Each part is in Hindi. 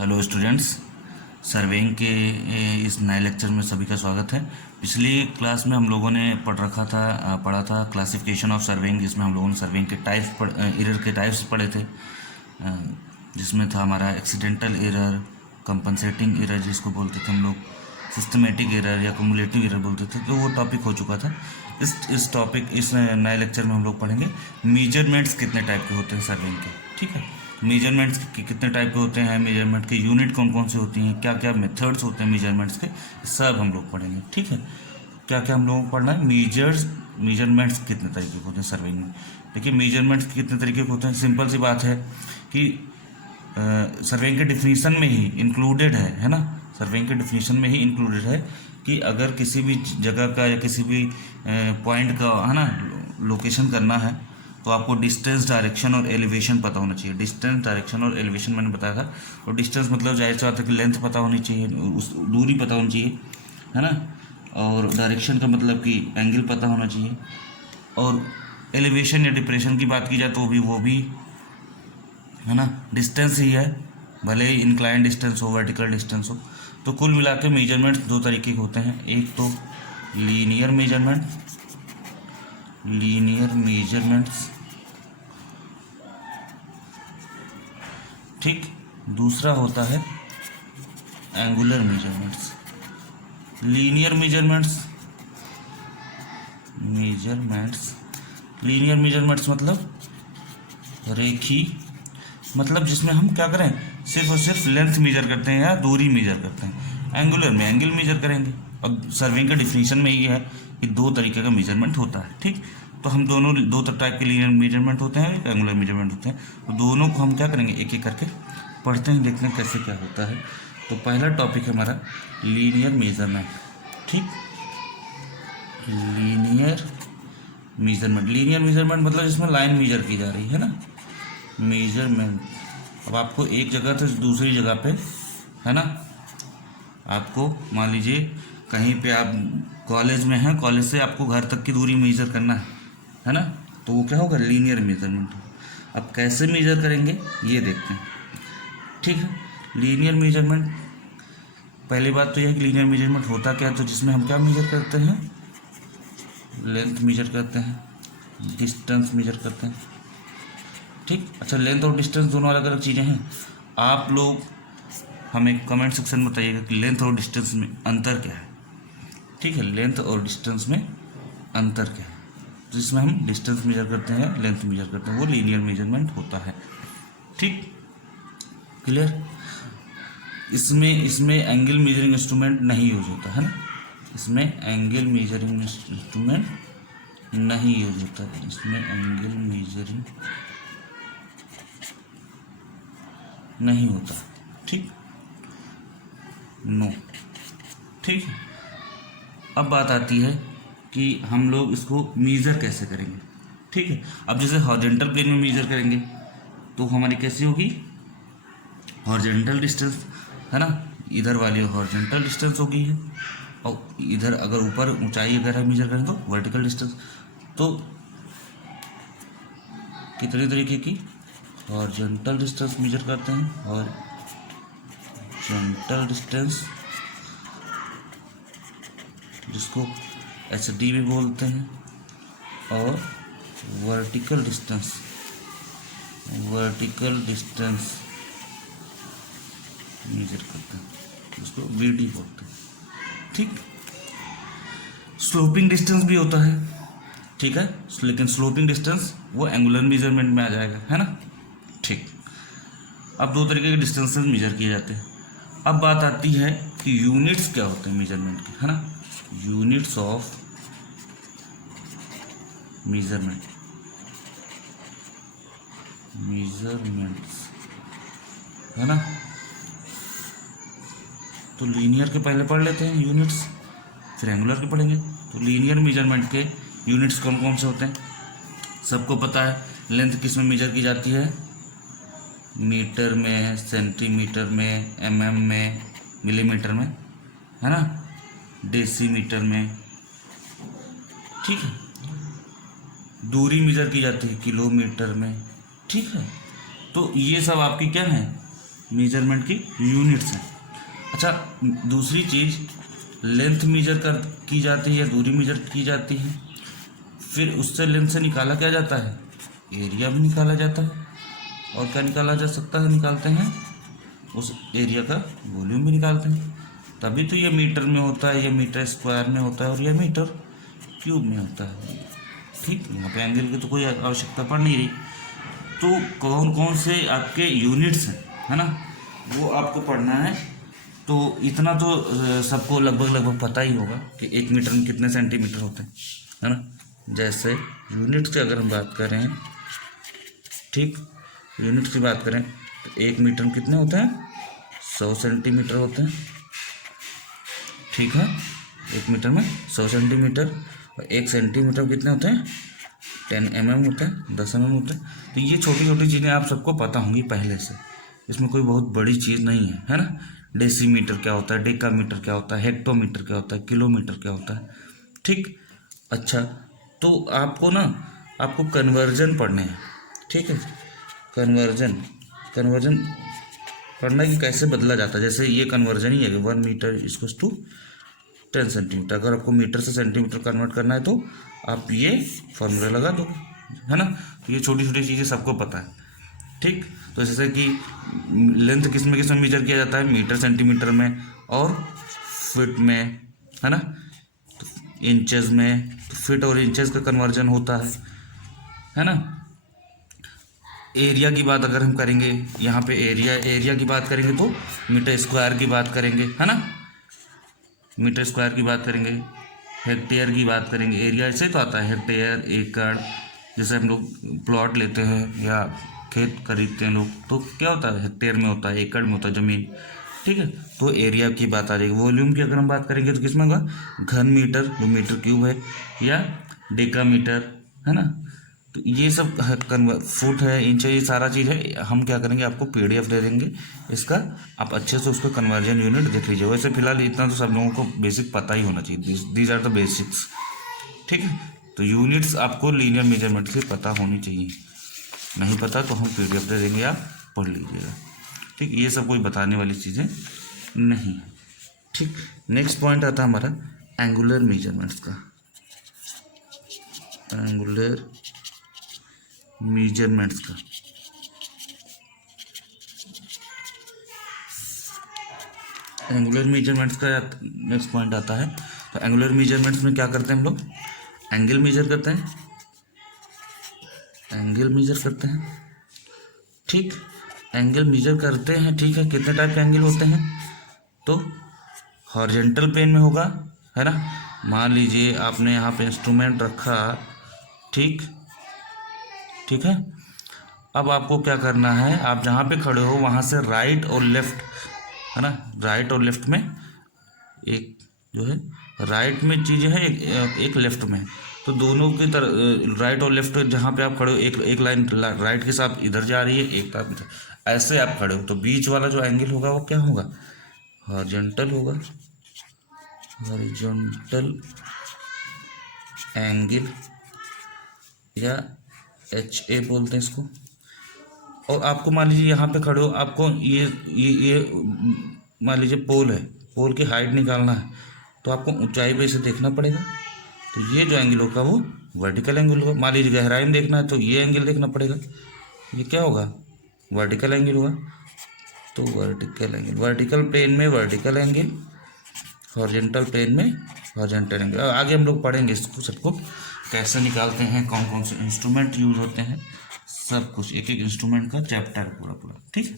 हेलो स्टूडेंट्स, सर्वेइंग के इस नए लेक्चर में सभी का स्वागत है। पिछली क्लास में हम लोगों ने पढ़ा था क्लासिफिकेशन ऑफ सर्वेइंग, जिसमें हम लोगों ने सर्वेइंग के एरर के टाइप्स पढ़े थे, जिसमें था हमारा एक्सीडेंटल एरर, कंपनसेटिंग एरर जिसको बोलते थे हम लोग, सिस्टमेटिक एरर या क्युमुलेटिव एरर बोलते थे। तो वो टॉपिक हो चुका था। इस नए लेक्चर में हम लोग पढ़ेंगे मेजरमेंट्स कितने टाइप के होते हैं सर्वेइंग के। ठीक है, मेजरमेंट्स कितने टाइप के होते हैं, मेजरमेंट के यूनिट कौन कौन से होती हैं, क्या क्या मेथड्स होते हैं मेजरमेंट्स के, सब हम लोग पढ़ेंगे। ठीक है, क्या क्या हम लोगों को पढ़ना है, मेजरमेंट्स कितने तरीके के होते हैं सर्वेइंग में। देखिए, मेजरमेंट्स कितने तरीके के होते हैं, सिंपल सी बात है कि सर्वेइंग के डिफिनीशन में ही इंक्लूडेड है ना, सर्वेइंग के डिफिनीशन में ही इंक्लूडेड है कि अगर किसी भी जगह का या किसी भी पॉइंट का है ना लोकेशन करना है, तो आपको डिस्टेंस, डायरेक्शन और एलिवेशन पता होना चाहिए। डिस्टेंस, डायरेक्शन और एलिवेशन मैंने बताया था। और डिस्टेंस मतलब जाहिर सी बात है कि लेंथ पता होनी चाहिए, उस दूरी पता होनी चाहिए, है ना। और डायरेक्शन का मतलब कि एंगल पता होना चाहिए। और एलिवेशन या डिप्रेशन की बात की जाए तो वो भी है ना डिस्टेंस ही है, भले ही इंक्लाइन डिस्टेंस हो, वर्टिकल डिस्टेंस हो। तो कुल मिला के मेजरमेंट्स दो तरीके के होते हैं, एक तो लीनियर मेजरमेंट्स, ठीक, दूसरा होता है एंगुलर मेजरमेंट्स। लीनियर मेजरमेंट्स मतलब रेखी, मतलब जिसमें हम क्या करें, सिर्फ और सिर्फ लेंथ मेजर करते हैं या दूरी मेजर करते हैं। एंगुलर में एंगल मेजर करेंगे। अब सर्वेइंग का डिफिनीशन में ये है कि दो तरीके का मेजरमेंट होता है। ठीक, तो हम दो टाइप के लीनियर मेजरमेंट होते हैं, एंगुलर मेजरमेंट होते हैं। तो दोनों को हम क्या करेंगे, एक एक करके पढ़ते हैं, देखते हैं कैसे क्या होता है। तो पहला टॉपिक है हमारा लीनियर मेजरमेंट। ठीक, लीनियर मेजरमेंट मतलब जिसमें लाइन मेजर की जा रही है ना, मेजरमेंट। अब आपको एक जगह से दूसरी जगह पे, है ना, आपको मान लीजिए कहीं पे आप कॉलेज में हैं, कॉलेज से आपको घर तक की दूरी मेजर करना है ना, तो वो क्या होगा, लीनियर मेजरमेंट। अब कैसे मेजर करेंगे ये देखते हैं। ठीक है, लीनियर मेजरमेंट, पहली बात तो यह है कि लीनियर मेजरमेंट होता क्या है, तो जिसमें हम क्या मेजर करते हैं, लेंथ मेजर करते हैं, डिस्टेंस मेजर करते हैं। ठीक, अच्छा, लेंथ और डिस्टेंस दोनों अलग अलग चीज़ें हैं। आप लोग हमें कमेंट सेक्शन में बताइएगा कि लेंथ और डिस्टेंस में अंतर क्या है। ठीक है, लेंथ और डिस्टेंस में अंतर क्या है, तो जिसमें हम डिस्टेंस मेजर करते हैं, लेंथ मेजर करते हैं, वो लीनियर मेजरमेंट होता है। ठीक, क्लियर। इसमें एंगल मेजरिंग इंस्ट्रूमेंट नहीं यूज होता है ना, इसमें एंगल मेजरिंग इंस्ट्रूमेंट नहीं यूज होता है, इसमें एंगल मेजरिंग नहीं होता। ठीक, नो। ठीक, अब बात आती है कि हम लोग इसको मेज़र कैसे करेंगे। ठीक है, अब जैसे हॉरिजॉन्टल प्लेन में मेज़र करेंगे तो हमारी कैसी होगी, हॉरिजॉन्टल डिस्टेंस, है ना, इधर वाली हॉरिजॉन्टल डिस्टेंस होगी है, और इधर अगर ऊपर ऊंचाई अगर हम मेजर करें तो वर्टिकल डिस्टेंस। तो कितने तरीके की हॉरिजॉन्टल डिस्टेंस मेजर करते हैं, हॉरिजॉन्टल डिस्टेंस जिसको HD भी बोलते हैं, और वर्टिकल डिस्टेंस मेजर करते हैं, उसको VD बोलते हैं। ठीक, स्लोपिंग डिस्टेंस भी होता है। ठीक है, लेकिन स्लोपिंग डिस्टेंस वो एंगुलर मेजरमेंट में आ जाएगा, है ना। ठीक, अब दो तरीके के डिस्टेंसेस मेजर किए जाते हैं। अब बात आती है कि यूनिट्स क्या होते हैं मेजरमेंट के, है ना, यूनिट्स ऑफ मेजरमेंट्स, है ना। तो लीनियर के पहले पढ़ लेते हैं यूनिट्स, फिर एंगुलर के पढ़ेंगे। तो लीनियर मेजरमेंट के यूनिट्स कौन कौन से होते हैं, सबको पता है। लेंथ किस में मेजर की जाती है, मीटर में, सेंटीमीटर में, mm में, मिलीमीटर में, है ना, डेसीमीटर में। ठीक है, दूरी मेजर की जाती है किलोमीटर में। ठीक है, तो ये सब आपकी क्या है, मेजरमेंट की यूनिट्स हैं। अच्छा, दूसरी चीज़, लेंथ मेजर की जाती है या दूरी मेजर की जाती है, फिर उससे लेंथ से निकाला क्या जाता है, एरिया भी निकाला जाता है। और क्या निकाला जा सकता है, निकालते हैं उस एरिया का वॉल्यूम भी निकालते हैं। तभी तो ये मीटर में होता है, ये मीटर स्क्वायर में होता है और ये मीटर क्यूब में होता है। ठीक, यहाँ पे एंगल की तो कोई आवश्यकता पड़ नहीं रही। तो कौन कौन से आपके यूनिट्स हैं, है ना, वो आपको पढ़ना है। तो इतना तो सबको लगभग पता ही होगा कि 1 मीटर में कितने सेंटीमीटर होते हैं, है ना। जैसे यूनिट्स की अगर हम बात करें, ठीक, यूनिट्स की बात करें तो 1 मीटर में कितने होते हैं, 100 सेंटीमीटर होते हैं। ठीक है, 1 मीटर में 100 सेंटीमीटर। और 1 सेंटीमीटर कितने होते हैं, 10 mm होते हैं, 10 mm होते हैं। तो ये छोटी छोटी चीज़ें आप सबको पता होंगी पहले से, इसमें कोई बहुत बड़ी चीज़ नहीं है ना। डेसीमीटर क्या होता है, डेकामीटर क्या होता है, हेक्टोमीटर क्या होता है, किलोमीटर क्या होता है। ठीक, अच्छा, तो आपको कन्वर्जन पढ़ने हैं। ठीक है, कन्वर्जन पढ़ना कि कैसे बदला जाता है। जैसे ये कन्वर्जन ही है कि 1 मीटर इक्वल्स टू 10 सेंटीमीटर। अगर आपको मीटर से सेंटीमीटर कन्वर्ट करना है तो आप ये फॉर्मूला लगा दो, है ना। तो ये छोटी छोटी चीज़ें सबको पता है। ठीक, तो जैसे कि लेंथ किस में मेजर किया जाता है, मीटर सेंटीमीटर में और फिट में, है ना, तो इंचेस में, तो फिट और इंचेस का कन्वर्जन होता है ना। एरिया की बात अगर हम करेंगे, यहाँ पे एरिया की बात करेंगे तो मीटर स्क्वायर की बात करेंगे, है ना, मीटर स्क्वायर की बात करेंगे, हेक्टेयर की बात करेंगे। एरिया ऐसे ही तो आता है, हेक्टेयर, एकड़। जैसे हम लोग प्लॉट लेते हैं या खेत खरीदते हैं लोग, तो क्या होता है, हेक्टेयर में होता है, एकड़ में होता है ज़मीन। ठीक है, तो एरिया की बात आ जाएगी। वॉल्यूम की अगर हम बात करेंगे तो किसमें होगा, घन मीटर जो मीटर क्यूब है, या डेका मीटर, है ना। तो ये सब फुट है, इंच है, ये सारा चीज़ है। हम क्या करेंगे, आपको PDF दे देंगे इसका, आप अच्छे से उसका कन्वर्जन यूनिट देख लीजिए। वैसे फिलहाल इतना तो सब लोगों को बेसिक पता ही होना चाहिए, दीज आर द बेसिक्स। ठीक है, तो यूनिट्स आपको लीनियर मेजरमेंट से पता होनी चाहिए। नहीं पता तो हम PDF दे देंगे, आप पढ़ लीजिएगा। ठीक, ये सब कोई बताने वाली चीज़ें नहीं। ठीक, नेक्स्ट पॉइंट आता है हमारा एंगुलर मेजरमेंट्स का। एंगुलर मेजरमेंट्स का नेक्स्ट पॉइंट आता है। तो एंगुलर मेजरमेंट्स में क्या करते हैं हम लोग, एंगल मेजर करते हैं, ठीक, एंगल मेजर करते हैं। ठीक है, कितने टाइप के एंगल होते हैं, तो हॉरिजॉन्टल प्लेन में होगा, है ना। मान लीजिए आपने यहाँ पे इंस्ट्रूमेंट रखा, ठीक है। अब आपको क्या करना है, आप जहाँ पे खड़े हो वहाँ से राइट और लेफ्ट, है ना, राइट और लेफ्ट में एक जो है, राइट में चीज़ें हैं, एक लेफ्ट में। तो दोनों की तरह राइट और लेफ्ट जहाँ पे आप खड़े हो, एक लाइन राइट के साथ इधर जा रही है, एक साथ इधर, ऐसे आप खड़े हो। तो बीच वाला जो एंगल होगा वो क्या होगा, हॉरिजॉन्टल होगा, हॉरिजॉन्टल एंगल, या HA बोलते हैं इसको। और आपको मान लीजिए यहाँ पे खड़े हो, आपको ये मान लीजिए पोल है, पोल की हाइट निकालना है, तो आपको ऊंचाई पे इसे देखना पड़ेगा। तो ये जो एंगल होगा वो वर्टिकल एंगल होगा। मान लीजिए गहराई में देखना है तो ये एंगल देखना पड़ेगा, ये क्या होगा, वर्टिकल एंगल होगा। तो वर्टिकल एंगल, वर्टिकल प्लेन में वर्टिकल एंगल, हॉरिजॉन्टल प्लेन में हॉरिजॉन्टल एंगल। आगे हम लोग पढ़ेंगे इसको सबको कैसे निकालते हैं, कौन कौन से इंस्ट्रूमेंट यूज होते हैं, सब कुछ, एक एक इंस्ट्रूमेंट का चैप्टर पूरा। ठीक है,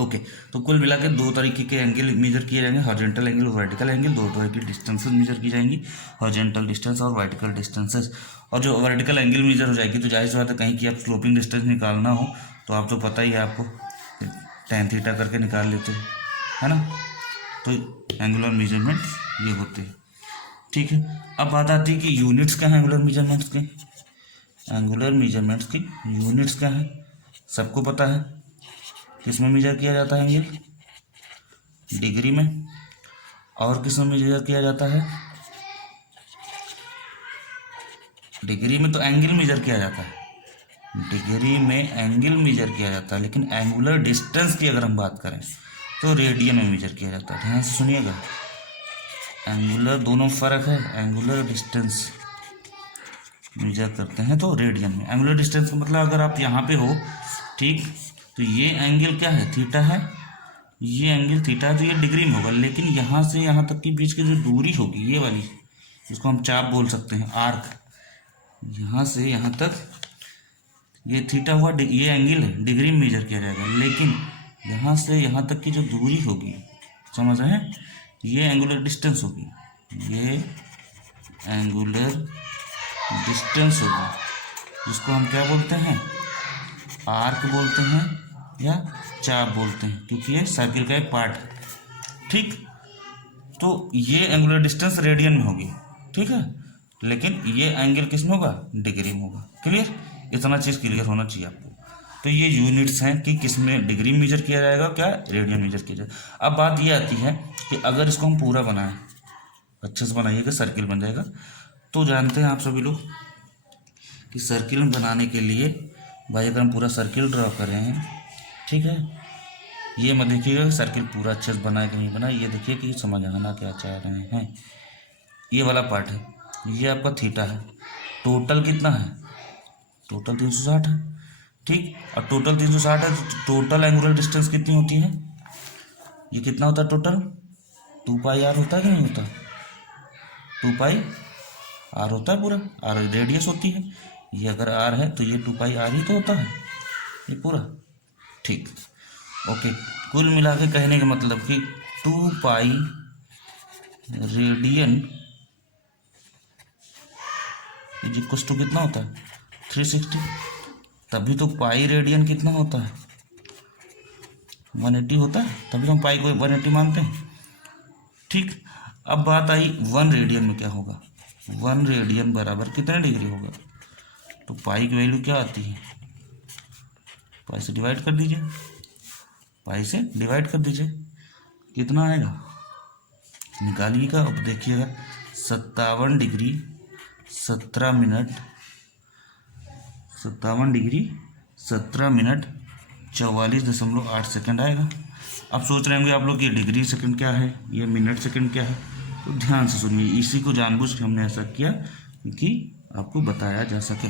ओके। तो कुल मिला के 2 तरीके के एंगल मेजर किए जाएंगे, हॉरिजॉन्टल एंगल और वर्टिकल एंगल। 2 तरह की डिस्टेंसेस मेजर की जाएंगी, हॉरिजॉन्टल डिस्टेंस और वर्टिकल डिस्टेंसेस। और जो वर्टिकल एंगल मेजर हो जाएगी तो जाहिर सी बात है, कहीं की आप स्लोपिंग डिस्टेंस निकालना हो तो आप तो पता ही है आपको, tan थीटा करके निकाल लेते हो, है ना। तो एंगुलर मेजरमेंट ये होते हैं। ठीक है, अब बात आती है कि यूनिट्स क्या है एंगुलर मेजरमेंट्स के। एंगुलर मेजरमेंट्स की यूनिट्स क्या है, सबको पता है। किस में मेजर किया जाता है एंगल, डिग्री में। और किस में मेजर किया जाता है, डिग्री में तो एंगल मेजर किया जाता है, डिग्री में एंगल मेजर किया जाता है, लेकिन एंगुलर डिस्टेंस की अगर हम बात करें तो रेडियन में मेजर किया जाता है। ध्यान से सुनिएगा, एंगुलर दोनों फर्क है। एंगुलर डिस्टेंस मेजर करते हैं तो रेडियन में। एंगुलर डिस्टेंस का मतलब अगर आप यहाँ पे हो, ठीक, तो ये एंगल क्या है, थीटा है, ये एंगल थीटा है, तो ये डिग्री में होगा। लेकिन यहाँ से यहाँ तक के बीच की जो दूरी होगी, ये वाली, जिसको हम चाप बोल सकते हैं, आर्क, यहाँ से यहाँ तक ये थीटा हुआ, ये एंगल है, डिग्री में मेजर किया जाएगा। लेकिन यहाँ से यहाँ तक की जो दूरी होगी, समझ रहे हैं, ये एंगुलर डिस्टेंस होगी, ये एंगुलर डिस्टेंस होगी, जिसको हम क्या बोलते हैं, आर्क बोलते हैं या चाप बोलते हैं, क्योंकि ये सर्किल का एक पार्ट है। ठीक, तो ये एंगुलर डिस्टेंस रेडियन में होगी, ठीक है, लेकिन ये एंगल किस में होगा, डिग्री में होगा। क्लियर, इतना चीज़ क्लियर होना चाहिए आपको। तो ये यूनिट्स हैं कि किस में डिग्री मेजर किया जाएगा, क्या रेडियन मेजर किया जाएगा। अब बात ये आती है कि अगर इसको हम पूरा बनाएं, अच्छे से बनाइएगा, सर्किल बन जाएगा। तो जानते हैं आप सभी लोग कि सर्किल बनाने के लिए भाई अगर हम पूरा सर्किल ड्रॉ कर रहे हैं, ठीक है, ये मत देखिएगा सर्किल पूरा अच्छे से बना है कि नहीं बना, ये देखिए कि समझाना क्या चाह रहे हैं। ये वाला पार्ट है, ये आपका थीटा है, टोटल कितना है, टोटल 360 है, ठीक, और टोटल 360 है, तो टोटल एंगुलर डिस्टेंस कितनी होती है, ये कितना होता है टोटल, 2 पाई आर होता है कि नहीं होता, 2 पाई आर होता है पूरा, आर रेडियस होती है, ये अगर आर है तो ये 2 पाई आर ही तो होता है, ये पूरा। ठीक, ओके, कुल मिला के कहने का मतलब कि 2 पाई रेडियन इक्वल्स टू कितना होता है, 360। तभी तो पाई रेडियन कितना होता है, 180 होता है, तभी तो हम पाई को 180 मानते हैं। ठीक, अब बात आई 1 रेडियन में क्या होगा, 1 रेडियन बराबर कितने डिग्री होगा, तो पाई की वैल्यू क्या आती है, पाई से डिवाइड कर दीजिए, पाई से डिवाइड कर दीजिए, कितना आएगा निकालिएगा। अब देखिएगा 57 degree 17 minute, 57 degree 17 minute 44.8 second आएगा। अब सोच रहे होंगे आप लोग ये डिग्री सेकंड क्या है, ये मिनट सेकंड क्या है, तो ध्यान से सुनिए, इसी को जानबूझ के हमने ऐसा किया कि आपको बताया जा सके।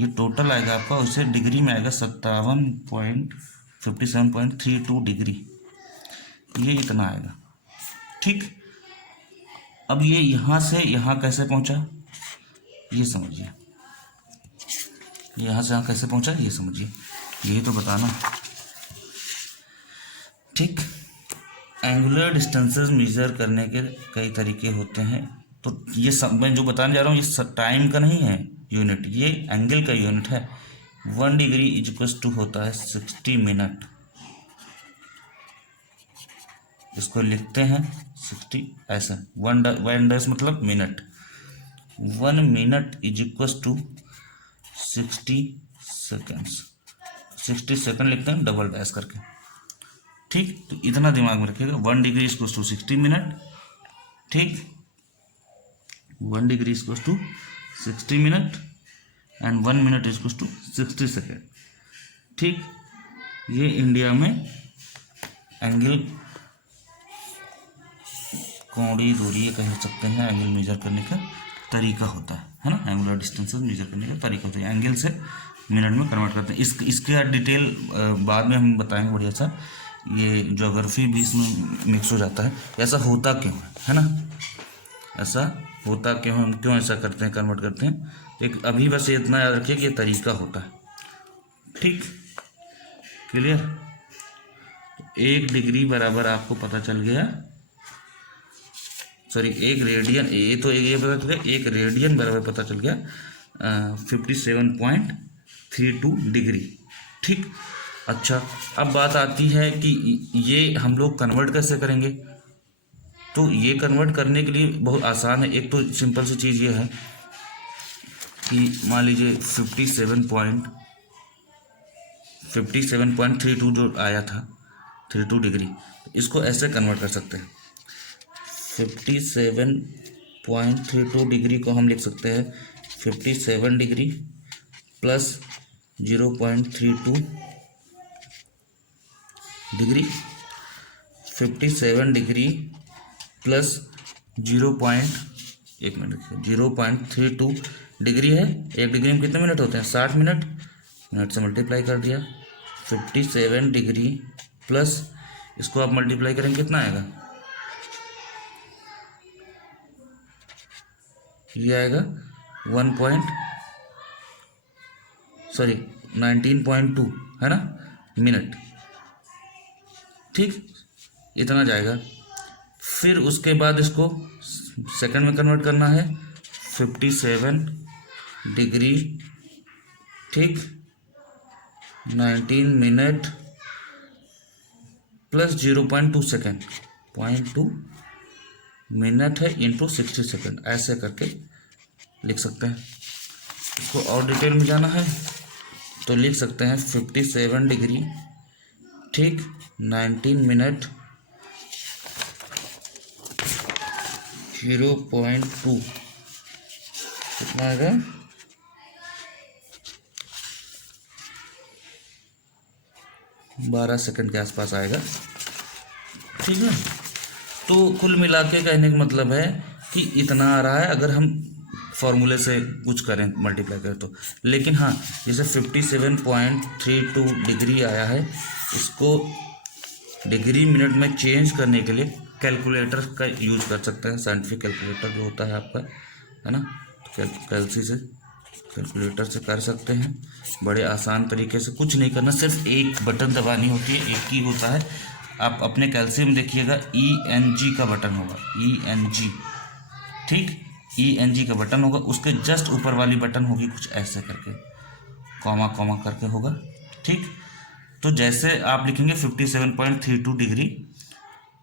ये टोटल आएगा आपका, उससे डिग्री में आएगा 57.32 डिग्री, ये इतना आएगा। ठीक, अब ये यहाँ से यहाँ कैसे पहुँचा ये समझिए, यहाँ से यहाँ कैसे पहुँचा ये समझिए, यही तो बताना। ठीक, एंगुलर डिस्टेंसेस मेजर करने के कई तरीके होते हैं। तो ये सब मैं जो बताने जा रहा हूँ ये टाइम का नहीं है यूनिट, ये एंगल का यूनिट है। 1 डिग्री इक्वल्स टू होता है 60 मिनट, इसको लिखते हैं 60 ऐसा, 1 डैश मतलब minute, 1 minute is equals to 60 seconds, 60 second लिखते हैं डबल डैश करके। ठीक, तो इतना दिमाग में रखिएगा, 1 डिग्री इक्वल्स टू 60 मिनट, ठीक, 1 degree equals to 60 minute and 1 minute equals to 60 second. ठीक, ये इंडिया में एंगल कोणीय दूरी कह सकते हैं, एंगल मेजर करने का तरीका होता है ना, एंगुलर डिस्टेंसेस मेजर करने का तरीका होता है, एंगल से मिनट में कन्वर्ट करते हैं। इसके डिटेल बाद में हम बताएंगे बढ़िया सा, ये ज्योग्राफी भी इसमें मिक्स हो जाता है, ऐसा होता क्यों है ना, ऐसा होता क्यों, हम क्यों ऐसा करते हैं, कन्वर्ट करते हैं। एक अभी बस इतना याद रखिए कि ये तरीका होता है। ठीक, क्लियर, 1 डिग्री बराबर आपको पता चल गया, सॉरी 1 रेडियन, ये तो ये पता चल गया, 1 रेडियन बराबर पता चल गया 57.32 डिग्री। ठीक, अच्छा, अब बात आती है कि ये हम लोग कन्वर्ट कैसे करेंगे। तो ये कन्वर्ट करने के लिए बहुत आसान है। एक तो सिंपल सी चीज़ ये है कि मान लीजिए 57.32 जो आया था 32 डिग्री, इसको ऐसे कन्वर्ट कर सकते हैं। 57.32 डिग्री को हम लिख सकते हैं 57 degree plus 0.32 degree, 57 degree plus 0.32 degree है। एक डिग्री में कितने मिनट होते हैं? 60 मिनट। मिनट से मल्टीप्लाई कर दिया। 57 डिग्री प्लस, इसको आप मल्टीप्लाई करेंगे कितना आएगा? ये आएगा 19.2 है ना मिनट। ठीक, इतना जाएगा। फिर उसके बाद इसको सेकंड में कन्वर्ट करना है। 57 डिग्री, ठीक, 19 मिनट प्लस 0.2 सेकेंड, 0.2 मिनट है इंटू 60 सेकेंड, ऐसे करके लिख सकते हैं। इसको और डिटेल में जाना है तो लिख सकते हैं 57 डिग्री, ठीक, 19 मिनट 0.2 कितना आएगा? 12 सेकंड के आसपास आएगा। ठीक है, तो कुल मिला के कहने का मतलब है कि इतना आ रहा है अगर हम फॉर्मूले से कुछ करें, मल्टीप्लाई करें तो। लेकिन हाँ, जैसे 57.32 डिग्री आया है, इसको डिग्री मिनट में चेंज करने के लिए कैलकुलेटर का यूज कर सकते हैं। साइंटिफिक कैलकुलेटर जो होता है आपका, है ना, तो कैलकुलेटर से कर सकते हैं बड़े आसान तरीके से। कुछ नहीं करना, सिर्फ एक बटन दबानी होती है, एक ही होता है। आप अपने कैलसी में देखिएगा ENG का बटन होगा, ENG, ठीक, ENG का बटन होगा। उसके जस्ट ऊपर वाली बटन होगी कुछ ऐसे करके, कॉमा कॉमा करके होगा। ठीक, तो जैसे आप लिखेंगे 57.32 डिग्री,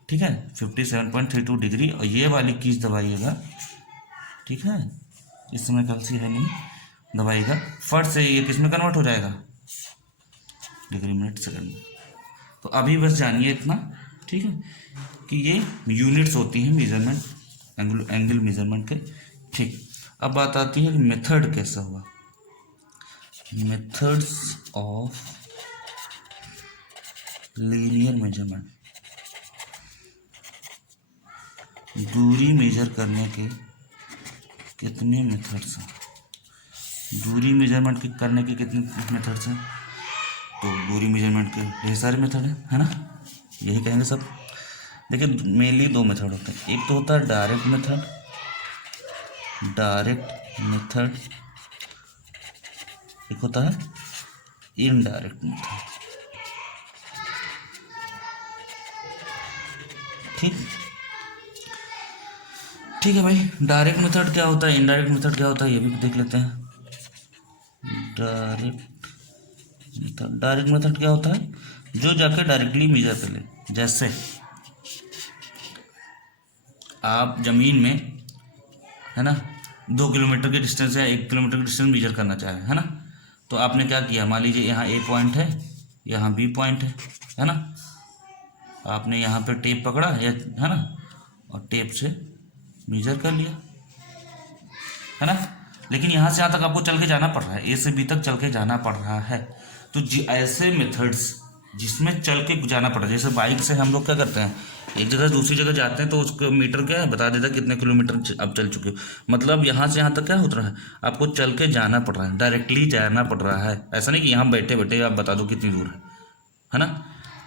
ठीक है, 57.32 डिग्री, और ये वाली कीज दबाइएगा, ठीक है, इस समय कैलसी है नहीं, दबाइएगा, फट से ये किस में कन्वर्ट हो जाएगा? Degree minute second. तो अभी बस जानिए इतना, ठीक है, कि ये यूनिट्स होती हैं मेजरमेंट, एंगल मेजरमेंट के। ठीक, अब बात आती है कि मेथड कैसा हुआ। मेथड्स ऑफ लीनियर मेजरमेंट, दूरी मेजर करने के कितने मेथड्स हैं? दूरी मेजरमेंट करने के कितने मेथड्स हैं? तो दूरी मेजरमेंट के ढेर सारे मेथड हैं, है ना, यही कहेंगे सब। देखिए, मेनली दो मेथड होते हैं। एक तो होता है डायरेक्ट मेथड, एक होता है इनडायरेक्ट मेथड। ठीक है भाई, डायरेक्ट मेथड क्या होता है, इनडायरेक्ट मेथड क्या होता है, ये भी देख लेते हैं। डायरेक्ट मेथड क्या होता है? जो जाके डायरेक्टली मेजर कर ले। जैसे आप जमीन में, है ना, 2 किलोमीटर के डिस्टेंस या 1 किलोमीटर के डिस्टेंस मेजर करना चाहे, है ना, तो आपने क्या किया, मान लीजिए यहाँ A पॉइंट है, यहाँ B पॉइंट है ना, आपने यहाँ पे टेप पकड़ा है ना, और टेप से मेजर कर लिया, है ना। लेकिन यहाँ से यहाँ तक आपको चल के जाना पड़ रहा है, A से B तक चल के जाना पड़ रहा है। तो ऐसे मेथड्स जिसमें चल के जाना पड़ रहा है, जैसे बाइक से हम लोग क्या करते हैं, एक जगह से दूसरी जगह जाते हैं तो उसका मीटर क्या है, बता देता है कितने किलोमीटर अब चल चुके हो। मतलब यहाँ से यहाँ तक क्या होता है, आपको चल के जाना पड़ रहा है, डायरेक्टली जाना पड़ रहा है। ऐसा नहीं कि यहाँ बैठे बैठे आप बता दो कितनी दूर है ना।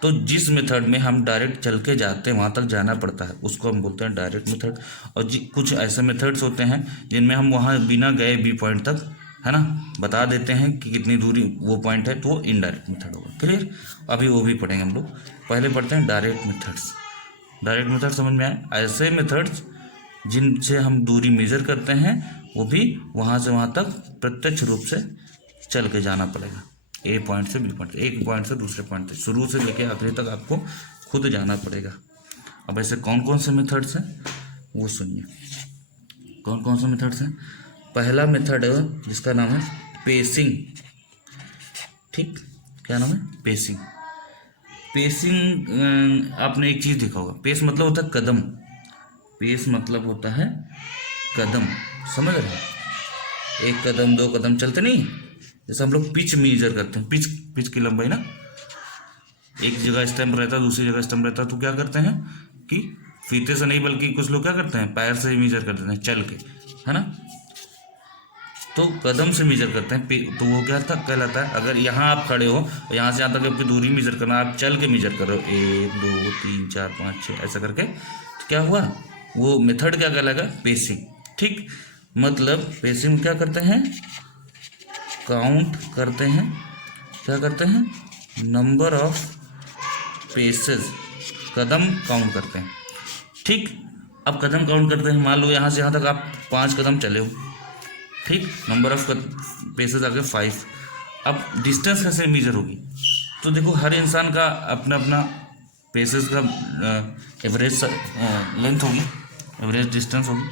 तो जिस मेथड में हम डायरेक्ट चल के जाते हैं, वहाँ तक जाना पड़ता है, उसको हम बोलते हैं डायरेक्ट मेथड। और कुछ ऐसे मेथड्स होते हैं जिनमें हम वहाँ बिना गए B पॉइंट तक, है ना, बता देते हैं कि कितनी दूरी वो पॉइंट है, तो वो इनडायरेक्ट मेथड होगा। क्लियर? अभी वो भी पढ़ेंगे हम लोग। पहले पढ़ते हैं डायरेक्ट मेथड्स। डायरेक्ट मेथड समझ में आए? ऐसे मेथड्स जिनसे हम दूरी मेजर करते हैं, वो भी वहाँ से वहाँ तक प्रत्यक्ष रूप से चल के जाना पड़ेगा, A पॉइंट से B पॉइंट, एक पॉइंट से दूसरे पॉइंट तक, शुरू से लेके आखिरी तक आपको खुद जाना पड़ेगा। अब ऐसे कौन कौन से मेथड्स हैं वो सुनिए। कौन कौन से मेथड्स हैं? पहला मेथड है जिसका नाम है पेसिंग। ठीक, क्या नाम है? पेसिंग। पेसिंग आपने एक चीज़ देखा होगा, पेस मतलब होता है कदम, पेस मतलब होता है कदम, समझ रहे हैं? 1 कदम 2 कदम चलते नहीं, जैसे हम लोग पिच मेजर करते हैं, पिच की लंबाई ना, एक जगह स्टैम्प रहता है दूसरी जगह स्टैम्प रहता है, तो क्या करते हैं कि फीते से नहीं बल्कि कुछ लोग क्या करते हैं पैर से ही मेजर कर देते हैं चल के, है ना। तो कदम से मेजर करते हैं, तो वो क्या था कहलाता है। अगर यहाँ आप खड़े हो, यहाँ से यहाँ तक आपकी दूरी मेजर करना, आप चल के मेजर कर रहे हो 1 2 3 4 5 6 ऐसा करके, तो क्या हुआ, वो मेथड क्या कहलाएगा, पेसिंग। ठीक, मतलब पेसिंग क्या करते हैं, काउंट करते हैं, क्या करते हैं, नंबर ऑफ पेसेस, कदम काउंट करते हैं। ठीक, अब कदम काउंट करते हैं, मान लो यहाँ से यहाँ तक आप 5 कदम चले हो, ठीक, नंबर ऑफ पेसेस आ गए 5। अब डिस्टेंस कैसे मेजर होगी, तो देखो हर इंसान का अपना अपना पेसेस का एवरेज लेंथ होगी, एवरेज डिस्टेंस होगी।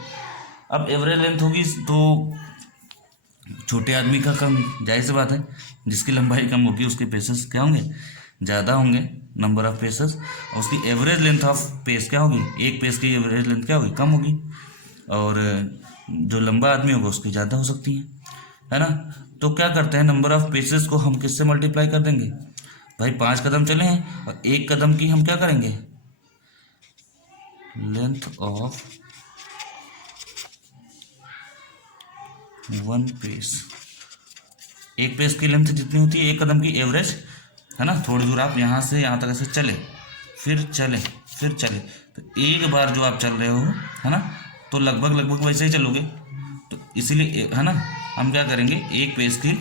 अब एवरेज लेंथ होगी तो छोटे आदमी का कम, जाहिर सी बात है, जिसकी लंबाई कम होगी उसके पेसेस क्या होंगे, ज़्यादा होंगे, नंबर ऑफ पेसेस, और उसकी एवरेज लेंथ ऑफ पेस क्या होगी, एक पेस की एवरेज लेंथ क्या होगी, कम होगी, और जो लंबा आदमी होगा उसकी ज़्यादा हो सकती है ना। तो क्या करते हैं, नंबर ऑफ पेसेस को हम किससे मल्टीप्लाई कर देंगे, भाई 5 कदम चले हैं और 1 कदम की हम क्या करेंगे, लेंथ ऑफ 1 पेस, एक पेस की लेंथ जितनी होती है 1 कदम की एवरेज, है ना। थोड़ी दूर आप यहाँ से यहाँ तक ऐसे चले, फिर चले, फिर चले, तो एक बार जो आप चल रहे हो, है ना, तो लगभग वैसे ही चलोगे। तो इसीलिए, है ना, हम क्या करेंगे, एक पेस की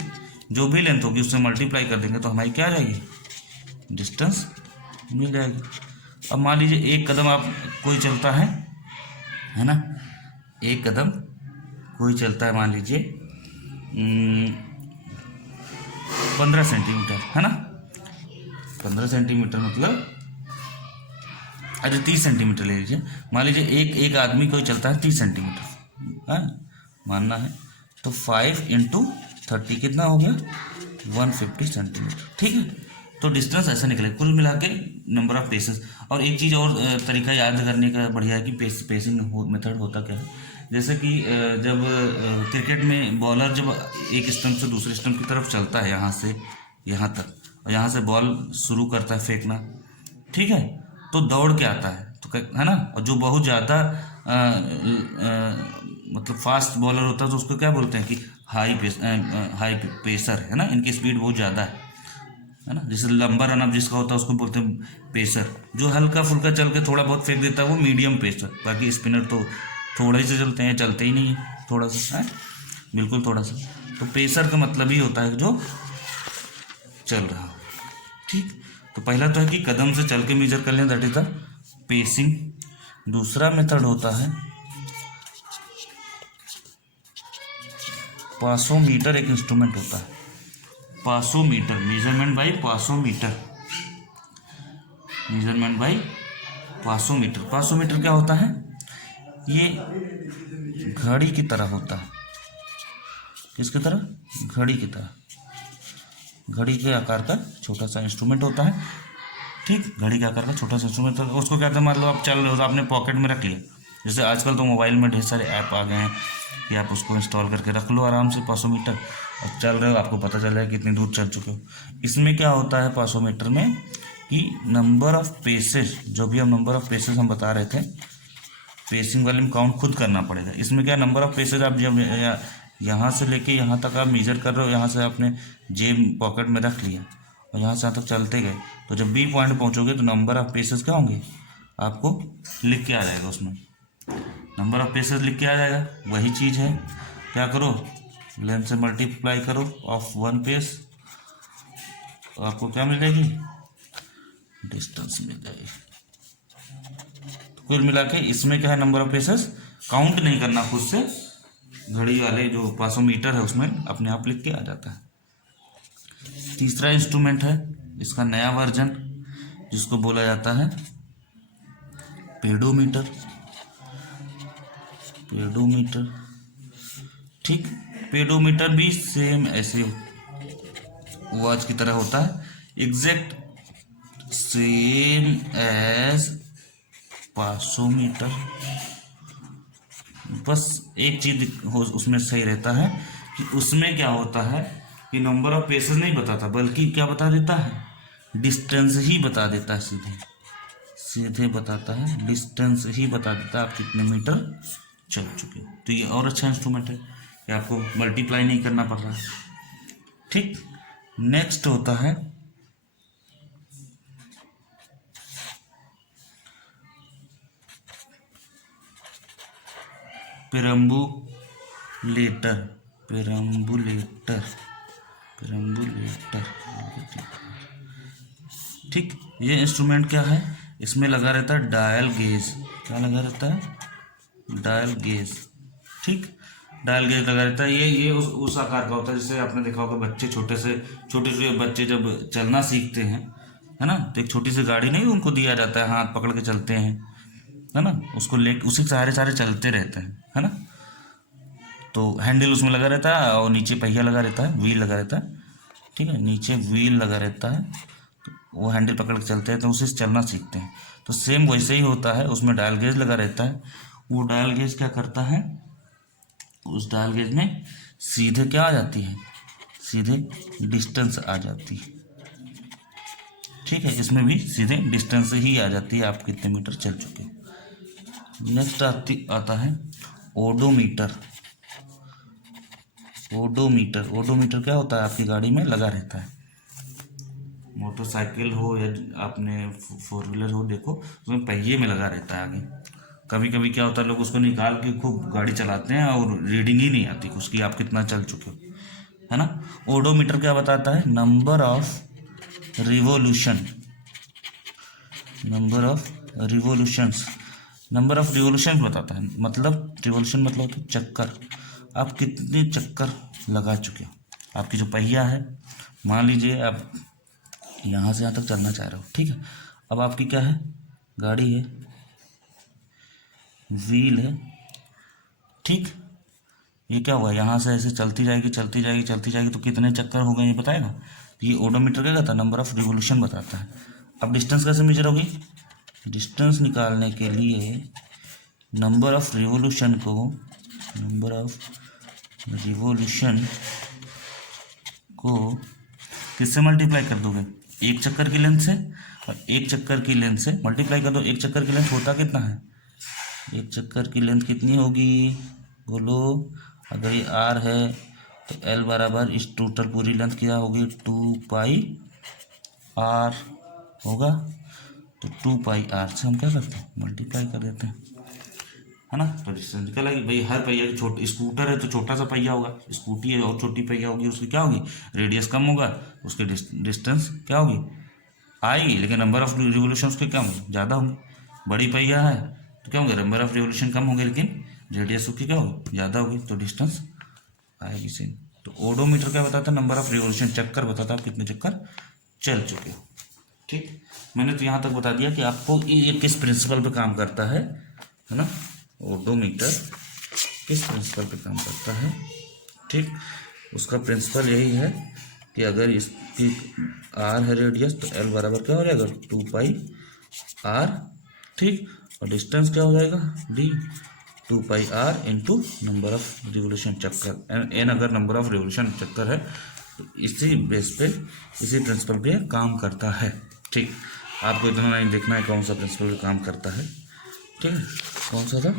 जो भी लेंथ होगी उससे मल्टीप्लाई कर देंगे तो हमारी क्या आ जाएगी, डिस्टेंस मिल जाएगी। अब मान लीजिए एक कदम आप कोई चलता है ना, एक कदम कोई चलता है, मान लीजिए 15 सेंटीमीटर, है ना, 15 सेंटीमीटर मतलब, अच्छा 30 सेंटीमीटर ले लीजिए, मान लीजिए एक आदमी कोई चलता है 30 सेंटीमीटर, है मानना है, तो 5 × 30 कितना हो गया, 150 सेंटीमीटर। ठीक है, तो डिस्टेंस ऐसा निकले कुल मिला के नंबर ऑफ पेसेस। और एक चीज़ और तरीका याद करने का बढ़िया है कि पेसिंग मेथड होता क्या है, जैसे कि जब क्रिकेट में बॉलर जब एक स्टंप से दूसरे स्टंप की तरफ चलता है, यहाँ से यहाँ तक, और यहाँ से बॉल शुरू करता है फेंकना, ठीक है, तो दौड़ के आता है, तो है ना, और जो बहुत ज़्यादा मतलब फास्ट बॉलर होता है तो उसको क्या बोलते हैं कि हाई पेसर, है ना, इनकी स्पीड बहुत ज़्यादा है ना। जैसे लंबा रन अप जिसका होता है उसको बोलते हैं पेसर, जो हल्का फुल्का चल के थोड़ा बहुत फेंक देता है वो मीडियम पेसर, बाकी स्पिनर तो थोड़ा ही से चलते हैं, चलते ही नहीं है, थोड़ा सा है, बिल्कुल थोड़ा सा। तो पेसर का मतलब ही होता है जो चल रहा हो। ठीक, तो पहला तो है कि कदम से चल के मेजर कर लें, दैट इज द पेसिंग। दूसरा मेथड होता है पासोमीटर, एक इंस्ट्रूमेंट होता है पासोमीटर, मेजरमेंट बाय पासोमीटर, मेजरमेंट बाय पासोमीटर। पासोमीटर क्या होता है, ये घड़ी की तरह होता है, किसकी तरह, घड़ी की तरह, घड़ी के आकार का छोटा सा इंस्ट्रूमेंट होता है। ठीक, घड़ी के आकार का छोटा सा इंस्ट्रूमेंट, उसको क्या था, मान लो आप चल रहे हो तो आपने पॉकेट में रख लिया, जैसे आजकल तो मोबाइल में ढेर सारे ऐप आ गए हैं कि आप उसको इंस्टॉल करके रख लो आराम से, पासोमीटर, अब चल रहे हो आपको पता चल जाएगा कितनी दूर चल चुके हो। इसमें क्या होता है पासोमीटर में कि नंबर ऑफ पेसेस, जो भी हम नंबर ऑफ पेसेस हम बता रहे थे, पेसिंग वाले में काउंट खुद करना पड़ेगा। इसमें क्या, नंबर ऑफ पेसेस आप जब यहाँ से लेके यहाँ तक आप मेजर कर रहे हो, यहाँ से आपने जेब पॉकेट में रख लिया और यहाँ से यहाँ तक चलते गए, तो जब बी पॉइंट पहुँचोगे तो नंबर ऑफ पेसेस क्या होंगे, आपको लिख के आ जाएगा, उसमें नंबर ऑफ पेसेस लिख के आ जाएगा। वही चीज़ है, क्या करो, लेंथ से मल्टीप्लाई करो ऑफ 1 पेस, तो आपको क्या मिल जाएगी, डिस्टेंस मिल जाएगी। तो कुल मिला के इसमें क्या है, नंबर ऑफ पेसेस काउंट नहीं करना खुद से, घड़ी वाले जो पासोमीटर है उसमें अपने आप लिख के आ जाता है। तीसरा इंस्ट्रूमेंट है, इसका नया वर्जन, जिसको बोला जाता है पेडोमीटर, पेडोमीटर। ठीक, पेडोमीटर भी सेम ऐसे वॉच की तरह होता है, एग्जैक्ट सेम एज पासोमीटर, बस एक चीज उसमें सही रहता है कि उसमें क्या होता है कि नंबर ऑफ पेसेस नहीं बताता, बल्कि क्या बता देता है, डिस्टेंस ही बता देता है, सीधे सीधे बताता है, डिस्टेंस ही बता देता है आप कितने मीटर चल चुके हो। तो ये और अच्छा इंस्ट्रूमेंट है कि आपको मल्टीप्लाई नहीं करना पड़ रहा है। ठीक, नेक्स्ट होता है पेरम्बुलेटर। पेरम्बुलेटर, पेरम्बुलेटर। ठीक, ये इंस्ट्रूमेंट क्या है, इसमें लगा रहता है डायल गेज। क्या लगा रहता है, डायल गेज। ठीक, डायल गेज लगा रहता है। ये उस आकार का होता है, जैसे आपने देखा होगा बच्चे छोटे छोटे बच्चे जब चलना सीखते हैं, है ना, तो एक छोटी सी गाड़ी नहीं उनको दिया जाता है, हाथ पकड़ के चलते हैं, है ना, उसको ले उसी सहारे सहारे चलते रहते हैं, है ना। तो हैंडल उसमें लगा रहता है और नीचे पहिया लगा रहता है, व्हील लगा रहता है। ठीक है, नीचे व्हील लगा रहता है, तो वो हैंडल पकड़ के चलते हैं, तो उसे चलना सीखते हैं। तो सेम वैसे ही होता है, उसमें डायल गेज लगा रहता है। वो डायल गेज क्या करता है, उस डायल गेज में सीधे क्या आ जाती है, सीधे डिस्टेंस आ जाती है। ठीक है, इसमें भी सीधे डिस्टेंस ही आ जाती है, आप कितने मीटर चल चुके हो। नेक्स्ट आता है ओडोमीटर। ओडोमीटर, ओडोमीटर क्या होता है, आपकी गाड़ी में लगा रहता है, मोटरसाइकिल हो या आपने 4 व्हीलर हो, देखो उसमें पहिए में लगा रहता है आगे। कभी कभी क्या होता है, लोग उसको निकाल के खूब गाड़ी चलाते हैं और रीडिंग ही नहीं आती उसकी, आप कितना चल चुके हो, है ना। ओडोमीटर क्या बताता है, number of revolution, number of revolutions, number of revolution बताता है। मतलब रिवोल्यूशन मतलब होता है चक्कर, आप कितने चक्कर लगा चुके हो। आपकी जो पहिया है, मान लीजिए आप यहाँ से यहाँ तक चलना चाह रहे हो, ठीक है, अब आपकी क्या है, गाड़ी है, व्हील है, ठीक, ये क्या हुआ, यहाँ से ऐसे चलती जाएगी चलती जाएगी चलती जाएगी, तो कितने चक्कर हो गए ये बताएगा। ये ओडोमीटर क्या कहता है, नंबर ऑफ रिवोल्यूशन बताता है। अब डिस्टेंस कैसे मेजर होगी, डिस्टेंस निकालने के लिए नंबर ऑफ रिवोल्यूशन को, नंबर ऑफ रिवोल्यूशन को किससे मल्टीप्लाई कर दोगे, एक चक्कर की लेंथ से, और एक चक्कर की लेंथ से मल्टीप्लाई कर दो। एक चक्कर की लेंथ होता कितना है, एक चक्कर की लेंथ कितनी होगी बोलो, अगर ये आर है तो एल बराबर इस टोटल पूरी लेंथ क्या होगी, 2 पाई आर होगा। तो 2 पाई आर से हम क्या करते हैं, मल्टीप्लाई कर देते हैं, है ना। तो डिस्टेंस निकल आएगी भाई। हर पहिया की छोटी, स्कूटर है तो छोटा सा पहिया होगा, स्कूटी है और छोटी पहिया होगी, उसकी क्या होगी, रेडियस कम होगा, उसके डिस्टेंस क्या होगी आएगी, लेकिन नंबर ऑफ रिवोल्यूशन उसके क्या होंगे, ज़्यादा होंगे। बड़ी पहिया है तो क्या होंगे, नंबर ऑफ रिवोल्यूशन कम होंगे, लेकिन रेडियस उसकी क्या होगी, ज़्यादा होगी, तो डिस्टेंस आएगी सेम। तो ओडोमीटर क्या बताता है, नंबर ऑफ रिवोल्यूशन, चक्कर बताता है आप कितने चक्कर चल चुके हो। ठीक, मैंने तो यहाँ तक बता दिया कि आपको ये किस प्रिंसिपल पे काम करता है ना, ओडोमीटर किस प्रिंसिपल पे काम करता है। ठीक, उसका प्रिंसिपल यही है कि अगर इसकी आर है रेडियस, तो एल बराबर क्या हो जाएगा, 2 पाई आर। ठीक, और डिस्टेंस क्या हो जाएगा, D, 2 pi r into number of revolution चक्कर, एन अगर नंबर ऑफ रिवोल्यूशन चक्कर है, तो इसी बेस पे, इसी प्रिंसिपल पे काम करता है। ठीक, आपको इतना नहीं देखना है कौन सा प्रिंसिपल पे काम करता है। ठीक है, कौन सा था,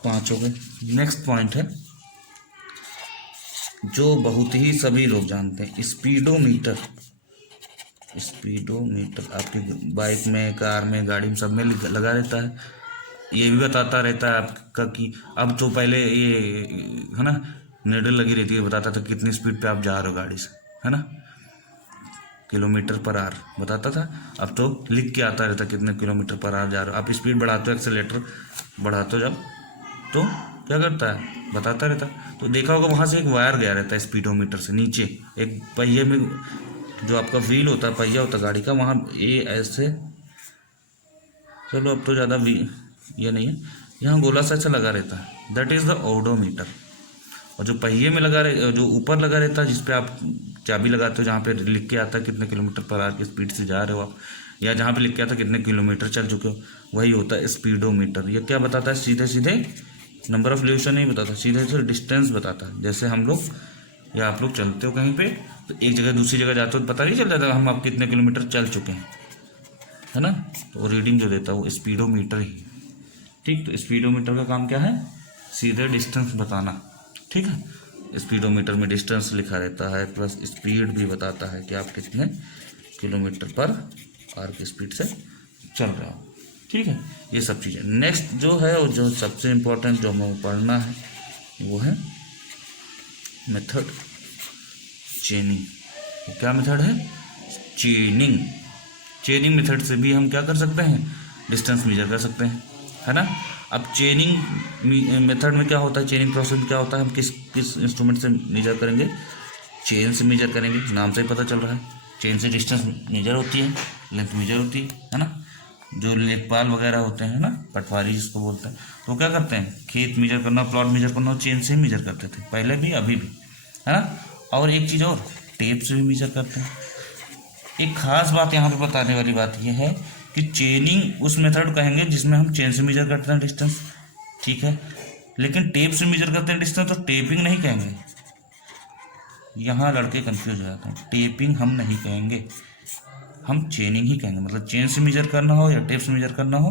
5 हो गए। नेक्स्ट पॉइंट है जो बहुत ही सभी लोग जानते हैं, स्पीडोमीटर। स्पीडोमीटर आपकी बाइक में, कार में, गाड़ी में, सब में लगा रहता है। ये भी बताता रहता है आपका कि अब तो पहले ये है ना नीडल लगी रहती है, बताता था कितनी स्पीड पे आप जा रहे हो गाड़ी से, है ना, किलोमीटर पर आवर बताता था। अब तो लिख के आता रहता कितने किलोमीटर पर आवर जा रहे हो। आप स्पीड बढ़ाते हो, एक्सेलेरेटर बढ़ाते हो जब, तो क्या करता है, बताता रहता। तो देखा होगा वहाँ से एक वायर गया रहता है स्पीडोमीटर से नीचे, एक पहिए में जो आपका व्हील होता है, पहिया होता है गाड़ी का, वहाँ ये ऐसे, चलो अब तो ज़्यादा ये नहीं है, यहाँ गोला सा ऐसा लगा रहता है, दैट इज़ द ओडोमीटर। और जो पहिए में लगा रहे, जो ऊपर लगा रहता है, जिसपे आप चाबी लगाते हो, जहाँ पे लिख के आता है कितने किलोमीटर पर आवर की स्पीड से जा रहे हो आप, या जहाँ पे लिख के आता है कितने किलोमीटर चल चुके हो, वही होता है स्पीडोमीटर। ये क्या बताता है, सीधे सीधे नंबर ऑफ रिवोल्यूशन नहीं बताता, सीधे सीधे डिस्टेंस बताता है। जैसे हम लोग या आप लोग चलते हो कहीं पे तो एक जगह दूसरी जगह जाते हो तो पता नहीं चल जाता हम आप कितने किलोमीटर चल चुके हैं, है ना। तो वो रीडिंग जो देता है वो स्पीडोमीटर ही, ठीक। तो स्पीडोमीटर का काम क्या है, सीधे डिस्टेंस बताना, ठीक है। स्पीडोमीटर में डिस्टेंस लिखा रहता है प्लस स्पीड भी बताता है कि आप कितने किलोमीटर पर आवर की स्पीड से चल रहे हो, ठीक है। ये सब चीज़ें। नेक्स्ट जो है और जो सबसे इम्पोर्टेंट जो हमें पढ़ना है वो है मेथड चेनिंग। वो क्या मेथड है, चेनिंग। चेनिंग मेथड से भी हम क्या कर सकते हैं, डिस्टेंस मेजर कर सकते हैं, है ना। अब चेनिंग मेथड में क्या होता है, चेनिंग प्रोसेस में क्या होता है, हम किस किस इंस्ट्रूमेंट से मेजर करेंगे, चेन से मेजर करेंगे। नाम से ही पता चल रहा है, चेन से डिस्टेंस मेजर होती है, लेंथ मेजर होती है ना। जो लेखपाल वगैरह होते हैं ना, पटवारी जिसको बोलते हैं, तो क्या करते हैं, खेत मेजर करना, प्लॉट मेजर करना, चेन से ही मेजर करते थे पहले भी अभी भी, है ना। और एक चीज़ और, टेप से भी मेजर करते हैं। एक खास बात यहाँ पे बताने वाली बात यह है कि चेनिंग उस मेथड कहेंगे जिसमें हम चेन से मेजर करते हैं डिस्टेंस, ठीक है। लेकिन टेप से मेजर करते हैं डिस्टेंस तो टेपिंग नहीं कहेंगे। यहाँ लड़के कंफ्यूज हो जाते हैं, टेपिंग हम नहीं कहेंगे, हम चेनिंग ही कहेंगे। मतलब चेन से मेजर करना हो या टेप से मेजर करना हो,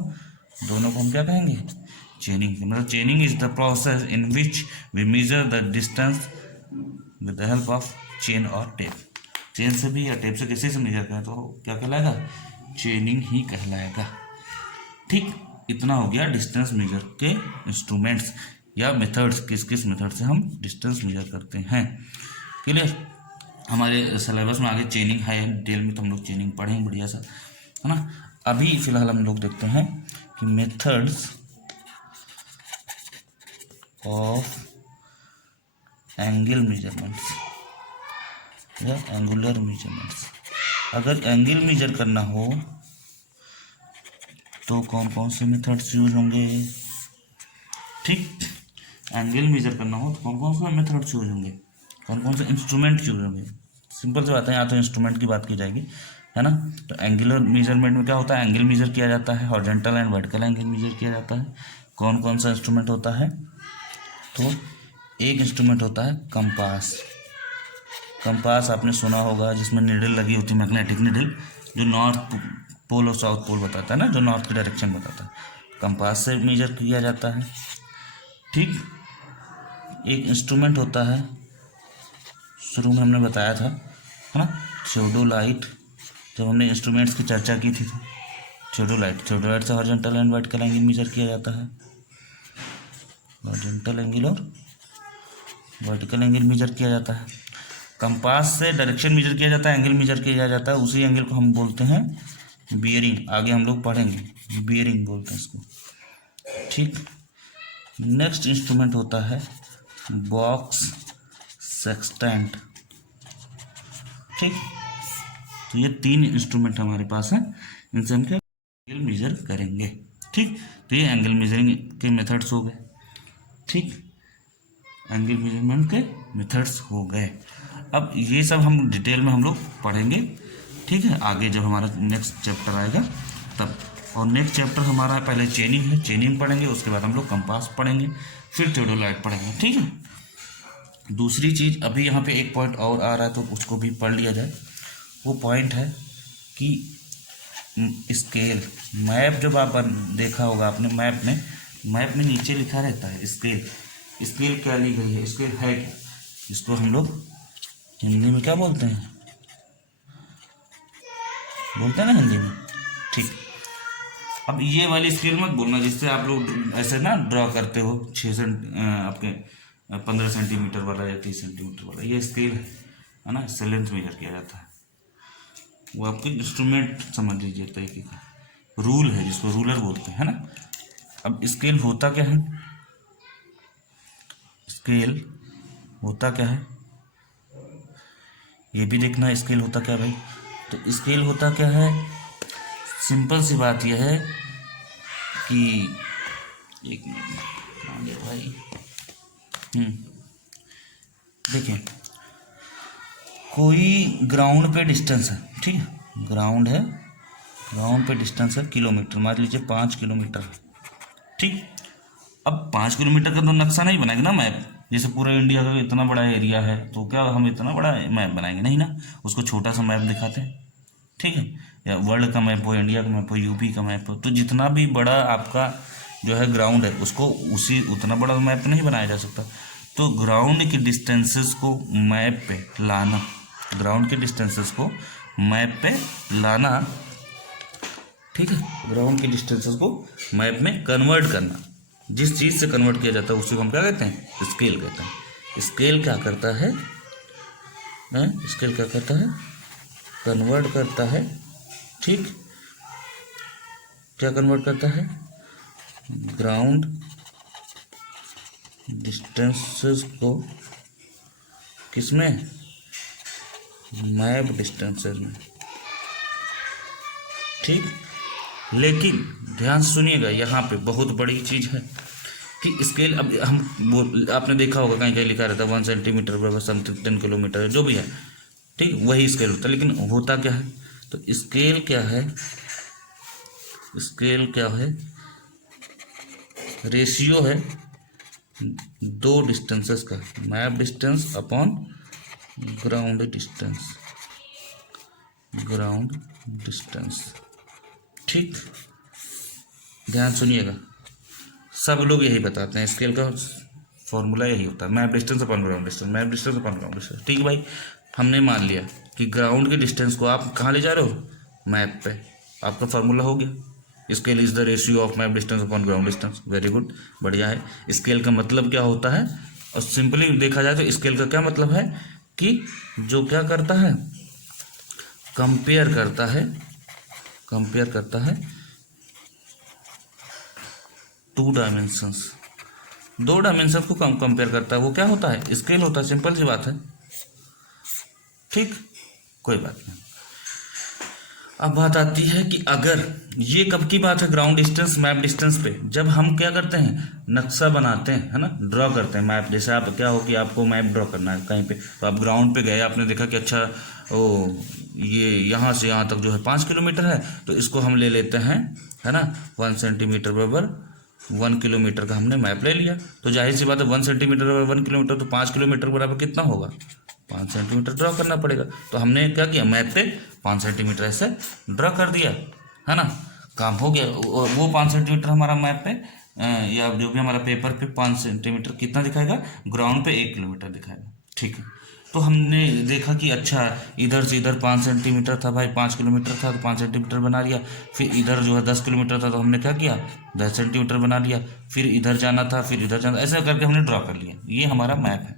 दोनों को हम क्या कहेंगे, चेनिंग। मतलब chaining is the process in which we measure the distance with the help of chain और टेप। चेन से भी या टेप से किसी से मेजर करें तो क्या कहलाएगा, चेनिंग ही कहलाएगा, ठीक। इतना हो गया डिस्टेंस मेजर के इंस्ट्रूमेंट्स या मेथड्स, किस किस मेथड से हम डिस्टेंस मेजर करते हैं। क्लियर। हमारे सिलेबस में आगे चेनिंग है, डिटेल में तो हम लोग चेनिंग पढ़ेंगे बढ़िया सा, है ना। अभी फिलहाल हम लोग देखते हैं कि मेथड्स ऑफ एंगल मेजरमेंट्स या एंगुलर मेजरमेंट्स। अगर एंगल मेजर करना हो तो कौन कौन से मेथड्स यूज होंगे, ठीक। एंगल मेजर करना हो तो कौन कौन से मेथड्स यूज होंगे, कौन कौन से इंस्ट्रूमेंट यूज होंगे। सिंपल सी बात है, यहाँ तो इंस्ट्रूमेंट की बात की जाएगी, है ना। तो एंगुलर मेजरमेंट में क्या होता है, एंगल मेजर किया जाता है, horizontal and vertical angle measure किया जाता है। कौन कौन सा इंस्ट्रूमेंट होता है, तो एक इंस्ट्रूमेंट होता है कंपास। कंपास आपने सुना होगा, जिसमें निडल लगी होती है, मैग्नेटिक निडल, जो नॉर्थ पोल और साउथ पोल बताता है ना, जो नॉर्थ की डायरेक्शन बताता है, कंपास से मेजर किया जाता है, ठीक। एक इंस्ट्रूमेंट होता है, शुरू में हमने बताया था, है ना, थियोडोलाइट। जब हमने इंस्ट्रूमेंट्स की चर्चा की थी तो थियोडोलाइट से horizontal and vertical angle measure किया जाता है, हॉरिजॉन्टल एंगल और वर्टिकल एंगल मेजर किया जाता है। कंपास से डायरेक्शन मेजर किया जाता है, एंगल मेजर किया जाता है, उसी एंगल को हम बोलते हैं बियरिंग। आगे हम लोग पढ़ेंगे, बियरिंग बोलते हैं इसको, ठीक। नेक्स्ट इंस्ट्रूमेंट होता है बॉक्स सेक्सटेंट, ठीक। तो ये 3 इंस्ट्रूमेंट हमारे पास हैं, इनसे हम क्या एंगल मेजर करेंगे, ठीक। तो ये एंगल मेजरिंग के मेथड्स हो गए, ठीक। एंगल मेजरमेंट के मेथड्स हो गए। अब ये सब हम डिटेल में हम लोग पढ़ेंगे, ठीक है, आगे जब हमारा नेक्स्ट चैप्टर आएगा तब। और नेक्स्ट चैप्टर हमारा पहले चेनिंग है, चेनिंग पढ़ेंगे, उसके बाद हम लोग कंपास पढ़ेंगे, फिर थियोडोलाइट पढ़ेंगे, ठीक है। दूसरी चीज़, अभी यहाँ पे एक पॉइंट और आ रहा है तो उसको भी पढ़ लिया जाए। वो पॉइंट है कि स्केल, मैप जब आप देखा होगा आपने, मैप में नीचे लिखा रहता है स्केल। स्केल क्या ली गई है, स्केल है क्या, जिसको हम लोग हिंदी में क्या बोलते हैं, बोलते हैं ना हिंदी में, ठीक। अब ये वाली स्केल मत बोलना जिससे आप लोग ऐसे ना ड्रॉ करते हो 6 आपके 15 सेंटीमीटर वाला या 30 सेंटीमीटर वाला, ये स्केल है ना, इससे लेंथ मेजर किया जाता है। वो आपके इंस्ट्रूमेंट समझ लीजिए, तरीके का रूल है जिसको रूलर बोलते हैं, है ना। अब स्केल होता क्या है, स्केल होता क्या है ये भी देखना है। स्केल होता क्या भाई, तो स्केल होता क्या है, सिंपल सी बात यह है कि एक मिनट भाई, देखिए, कोई ग्राउंड पे डिस्टेंस है, ठीक है, ग्राउंड है, ग्राउंड पे डिस्टेंस है किलोमीटर, मान लीजिए 5 किलोमीटर, ठीक। अब 5 किलोमीटर का तो नक्शा नहीं बनाएगा ना मैप, जैसे पूरा इंडिया का इतना बड़ा एरिया है तो क्या हम इतना बड़ा मैप बनाएंगे, नहीं ना, उसको छोटा सा मैप दिखाते हैं, ठीक है। या वर्ल्ड का मैप हो, इंडिया का मैप हो, यूपी का मैप हो, तो जितना भी बड़ा आपका जो है ग्राउंड है उसको उसी उतना बड़ा मैप नहीं बनाया जा सकता। तो ग्राउंड की डिस्टेंसेस को मैप पे लाना, ग्राउंड के डिस्टेंसेस को मैप पे लाना, ठीक है, ग्राउंड की डिस्टेंसेस को मैप में कन्वर्ट करना। जिस चीज़ से कन्वर्ट किया जाता है उसको हम क्या कहते हैं, स्केल कहते हैं। स्केल क्या करता है, स्केल क्या करता है, कन्वर्ट करता है, ठीक, क्या कन्वर्ट करता है, ग्राउंड डिस्टेंसेस को किसमें, मैप डिस्टेंसेस में, ठीक। लेकिन ध्यान सुनिएगा, यहाँ पे बहुत बड़ी चीज़ है कि स्केल, अब हम आपने देखा होगा कहीं कहीं लिखा रहता है 1 सेंटीमीटर बराबर समथिंग 10 किलोमीटर, जो भी है, ठीक, वही स्केल होता है। लेकिन होता क्या है, तो स्केल क्या है, स्केल क्या है, रेशियो है दो डिस्टेंसेस का, map distance upon ground distance, ground distance, ठीक। ध्यान सुनिएगा, सब लोग यही बताते हैं, स्केल का फॉर्मूला यही होता है, map distance upon ground distance, map distance upon ground distance, ठीक है भाई। हमने मान लिया कि ग्राउंड के डिस्टेंस को आप कहाँ ले जा रहे हो, मैप पे, आपका फॉर्मूला हो गया, scale is the ratio of map distance upon ground distance. Very good, बढ़िया है। स्केल का मतलब क्या होता है, और सिंपली देखा जाए तो स्केल का क्या मतलब है कि जो क्या करता है, कंपेयर करता है, कंपेयर करता है टू डायमेंशंस, दो डायमेंशन को कंपेयर करता है, वो क्या होता है, स्केल होता है, सिंपल सी बात है, ठीक, कोई बात नहीं। अब बात आती है कि अगर ये कब की बात है, ग्राउंड डिस्टेंस मैप डिस्टेंस पे, जब हम क्या करते हैं, नक्शा बनाते हैं, है ना, ड्रॉ करते हैं मैप। जैसे आप क्या हो कि आपको मैप ड्रॉ करना है कहीं पे, तो आप ग्राउंड पे गए, आपने देखा कि अच्छा ओ ये यहाँ से यहाँ तक जो है 5 किलोमीटर है, तो इसको हम ले लेते हैं, है ना, 1 सेंटीमीटर बराबर 1 किलोमीटर का हमने मैप ले लिया। तो जाहिर सी बात है 1 सेंटीमीटर बराबर 1 किलोमीटर, तो 5 किलोमीटर बराबर कितना होगा, 5 सेंटीमीटर ड्रॉ करना पड़ेगा। तो हमने क्या किया, मैप पे 5 सेंटीमीटर ऐसे ड्रॉ कर दिया, है ना, काम हो गया। वो 5 सेंटीमीटर हमारा मैप पे या जो भी हमारा पेपर पे 5 सेंटीमीटर कितना दिखाएगा, ग्राउंड पे 1 किलोमीटर दिखाएगा, ठीक है। तो हमने देखा कि अच्छा इधर से इधर 5 सेंटीमीटर था भाई, 5 किलोमीटर था तो 5 सेंटीमीटर बना लिया। फिर इधर जो है 10 किलोमीटर था तो हमने क्या किया, 10 सेंटीमीटर बना लिया। फिर इधर जाना था, फिर इधर जाना, ऐसा करके हमने ड्रॉ कर लिया। ये हमारा मैप है,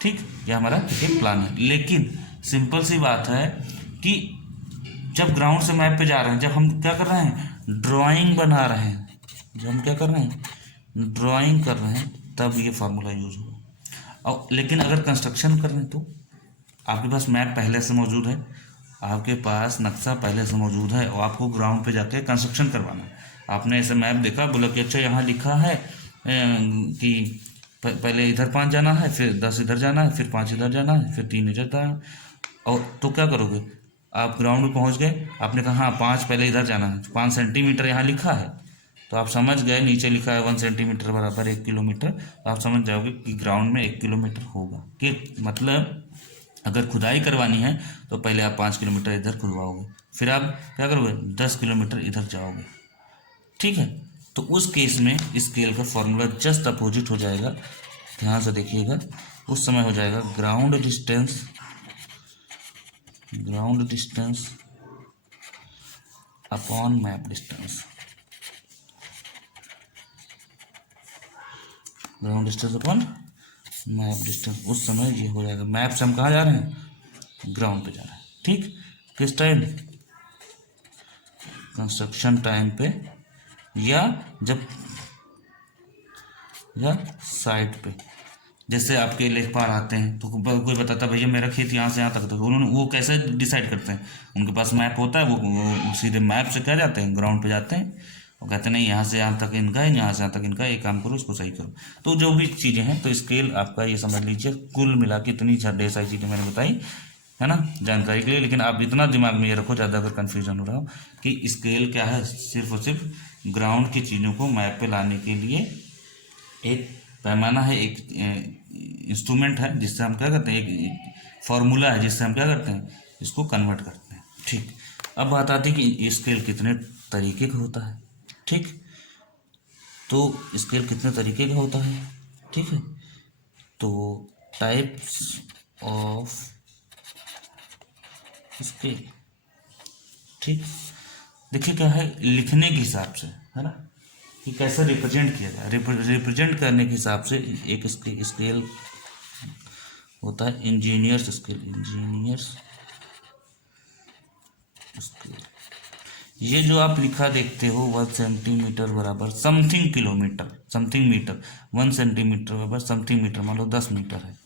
ठीक, ये हमारा एक प्लान है। लेकिन सिंपल सी बात है कि जब ग्राउंड से मैप पे जा रहे हैं, जब हम क्या कर रहे हैं, ड्राइंग बना रहे हैं, जब हम क्या कर रहे हैं, ड्राइंग कर रहे हैं, तब ये फार्मूला यूज होगा। और लेकिन अगर कंस्ट्रक्शन कर रहे हैं तो आपके पास मैप पहले से मौजूद है, आपके पास नक्शा पहले से मौजूद है, और आपको ग्राउंड पे जाके कंस्ट्रक्शन करवाना है। आपने ऐसे मैप देखा, बोला कि अच्छा यहाँ लिखा है कि पहले इधर 5 जाना है, फिर 10 इधर जाना है, फिर 5 इधर जाना है, फिर 3 इधर जाना है, और तो क्या करोगे, आप ग्राउंड में पहुंच गए, आपने कहा हाँ 5 पहले इधर जाना है, 5 सेंटीमीटर यहाँ लिखा है, तो आप समझ गए, नीचे लिखा है 1 सेंटीमीटर बराबर 1 किलोमीटर, तो आप समझ जाओगे कि ग्राउंड में 1 किलोमीटर होगा। कि मतलब अगर खुदाई करवानी है तो पहले आप 5 किलोमीटर इधर खुदवाओगे, फिर आप क्या करोगे, 10 किलोमीटर इधर जाओगे, ठीक है। तो उस केस में स्केल का फॉर्मूला जस्ट अपोजिट हो जाएगा, ध्यान से देखिएगा, उस समय हो जाएगा ground distance, ground distance upon map distance, ground distance upon map distance. उस समय ये हो जाएगा, मैप से हम कहाँ जा रहे हैं, ग्राउंड पे जा रहे हैं, ठीक। किस टाइम, कंस्ट्रक्शन टाइम पे, या जब, या साइट पे। जैसे आपके लेखपाल आते हैं तो कोई बताता है भैया मेरा खेत यहाँ से यहाँ तक, तो उन्होंने वो कैसे डिसाइड करते हैं, उनके पास मैप होता है, वो सीधे मैप से क्या जाते हैं, ग्राउंड पे जाते हैं, वो कहते हैं नहीं यहाँ से यहाँ तक इनका है, यहाँ से यहाँ तक इनका है, एक काम करो इसको सही करो। तो जो भी चीज़ें हैं, तो स्केल आपका ये समझ लीजिए, कुल मिला के इतनी ढेर सारी चीज़ें मैंने बताई, है ना, जानकारी के लिए। लेकिन आप इतना दिमाग में ये रखो, ज़्यादा अगर कन्फ्यूजन हो रहा हो, कि स्केल क्या है, सिर्फ और सिर्फ ग्राउंड की चीज़ों को मैप पे लाने के लिए एक पैमाना है, एक इंस्ट्रूमेंट है जिससे हम क्या करते हैं, एक फॉर्मूला है जिससे हम क्या करते हैं, इसको कन्वर्ट करते हैं। ठीक, अब बात आती है कि स्केल कितने तरीके का होता है। ठीक, तो स्केल कितने तरीके का होता है। ठीक है, तो टाइप्स ऑफ स्केल। ठीक, देखिए क्या है, लिखने के हिसाब से है ना, कि कैसे रिप्रेजेंट किया जाए। रिप्रेजेंट करने के हिसाब से एक स्केल होता है इंजीनियर्स स्केल। इंजीनियर्स स्केल, ये जो आप लिखा देखते हो 1 सेंटीमीटर बराबर something kilometre, something metre, 1 centimetre बराबर समथिंग मीटर, मान लो 10 मीटर है।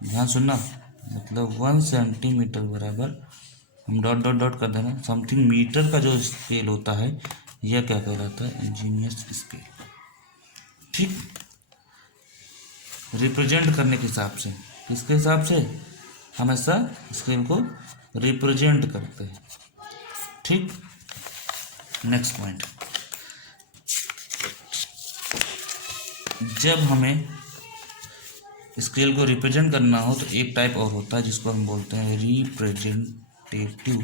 ध्यान सुनना, मतलब 1 सेंटीमीटर बराबर, हम डॉट डॉट डॉट कर देना, समथिंग मीटर का जो स्केल होता है यह क्या कहलाता है, इंजीनियर्स स्केल। ठीक, रिप्रेजेंट करने के हिसाब से, किसके हिसाब से, हमेशा स्केल को रिप्रेजेंट करते हैं। ठीक, नेक्स्ट पॉइंट, जब हमें स्केल को रिप्रेजेंट करना हो तो एक टाइप और होता है जिसको हम बोलते हैं रिप्रेजेंटेटिव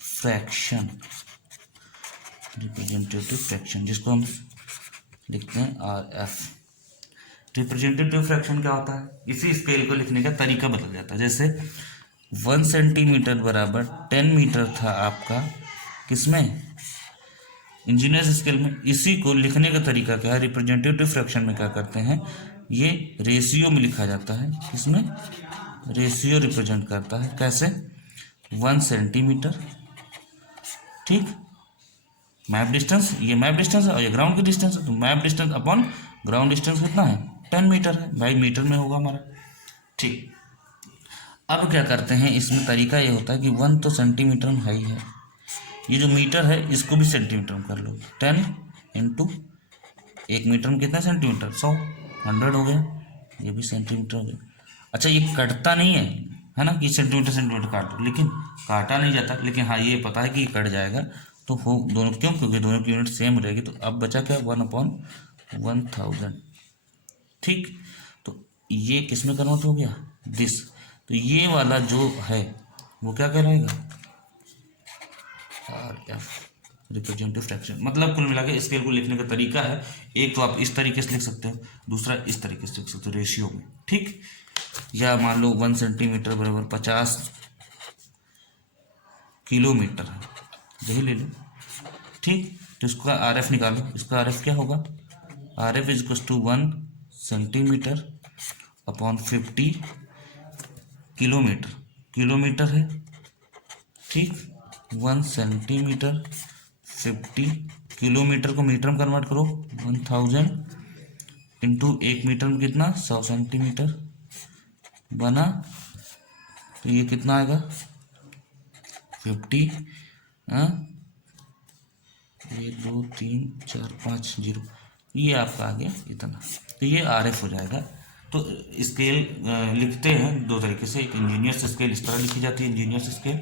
फ्रैक्शन। रिप्रेजेंटेटिव फ्रैक्शन जिसको हम लिखते हैं RF। रिप्रेजेंटेटिव फ्रैक्शन क्या होता है, इसी स्केल को लिखने का तरीका बदल जाता है। जैसे 1 सेंटीमीटर बराबर 10 मीटर था आपका, किसमें, इंजीनियर्स स्केल में। इसी को लिखने का तरीका क्या है, रिप्रेजेंटेटिव फ्रैक्शन में क्या करते हैं, ये रेशियो में लिखा जाता है। किसमें, रेशियो रिप्रेजेंट करता है। कैसे, 1 सेंटीमीटर, ठीक, मैप डिस्टेंस, ये मैप डिस्टेंस है और ये ग्राउंड की डिस्टेंस है, तो map distance upon ground distance कितना है, 10 मीटर है भाई, मीटर में होगा हमारा। ठीक, अब क्या करते हैं, इसमें तरीका ये होता है कि 1 तो सेंटीमीटर में है ही है, ये जो मीटर है इसको भी सेंटीमीटर में कर लो, 10 इंटू 1 मीटर में कितना सेंटीमीटर, 100, 100 हो गया, ये भी सेंटीमीटर हो गया। अच्छा, ये कटता नहीं है ना, कि सेंटीमीटर सेंटीमीटर काट, लेकिन काटा नहीं जाता, लेकिन हाँ ये पता है कि कट जाएगा, तो हो दोनों, क्यों, क्योंकि दोनों की यूनिट सेम रहेगी। तो अब बचा क्या, 1/1000। ठीक, तो ये किस में कन्वर्ट हो गया, दिस। तो ये वाला जो है वो क्या कहलाएगा, RF, रिप्रेजेंटेटिव फ्रैक्शन। मतलब कुल मिला के स्केल को लिखने का तरीका है, एक तो आप इस तरीके से लिख सकते हो, दूसरा इस तरीके से लिख सकते हो, रेशियो में। ठीक, या मान लो 1 सेंटीमीटर बराबर 50 किलोमीटर है, यही ले लो। ठीक, तो इसका RF निकालो, इसका RF क्या होगा, RF is equal to 1 centimetre upon 50 kilometre, kilometre है। ठीक, 1 सेंटीमीटर 50 किलोमीटर को मीटर में कन्वर्ट करो, 1000 इंटू 1 मीटर में कितना, 100 सेंटीमीटर बना, तो ये कितना आएगा, 50, 1 2 3 4 5 0, ये आपका आ गया इतना, तो ये RF हो जाएगा। तो स्केल लिखते हैं दो तरीके से, एक इंजीनियर्स स्केल इस तरह लिखी जाती है, इंजीनियर्स स्केल।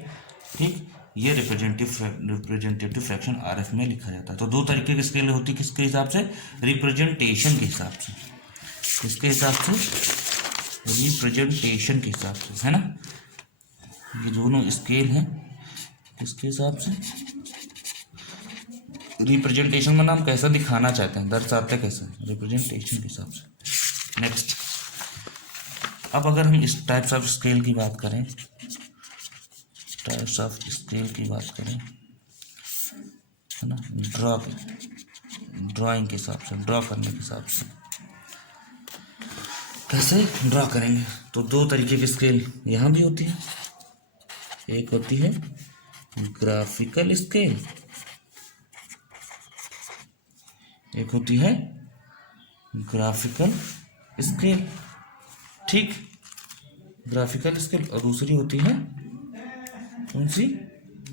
ठीक, ये रिप्रेजेंटेटिव फ्रैक्शन RF में लिखा जाता है। तो दो तरीके की स्केल होती है, किसके हिसाब से, रिप्रेजेंटेशन के हिसाब से, किसके हिसाब से, रिप्रेजेंटेशन के हिसाब से, है ना। ये दोनों स्केल हैं किसके हिसाब से, रिप्रेजेंटेशन में हम कैसा दिखाना चाहते हैं, दर्शाते कैसे, रिप्रेजेंटेशन के हिसाब से। नेक्स्ट, अब अगर हम इस टाइप्स ऑफ स्केल की बात करें, टाइप्स ऑफ स्केल की बात करें, है ना, ड्राइंग के हिसाब से, ड्रॉ करने के हिसाब से कैसे ड्रॉ करेंगे, तो दो तरीके की स्केल यहाँ भी होती है। एक होती है ग्राफिकल स्केल, एक होती है ग्राफिकल स्केल। ठीक, ग्राफिकल स्केल, और दूसरी होती है कौन सी,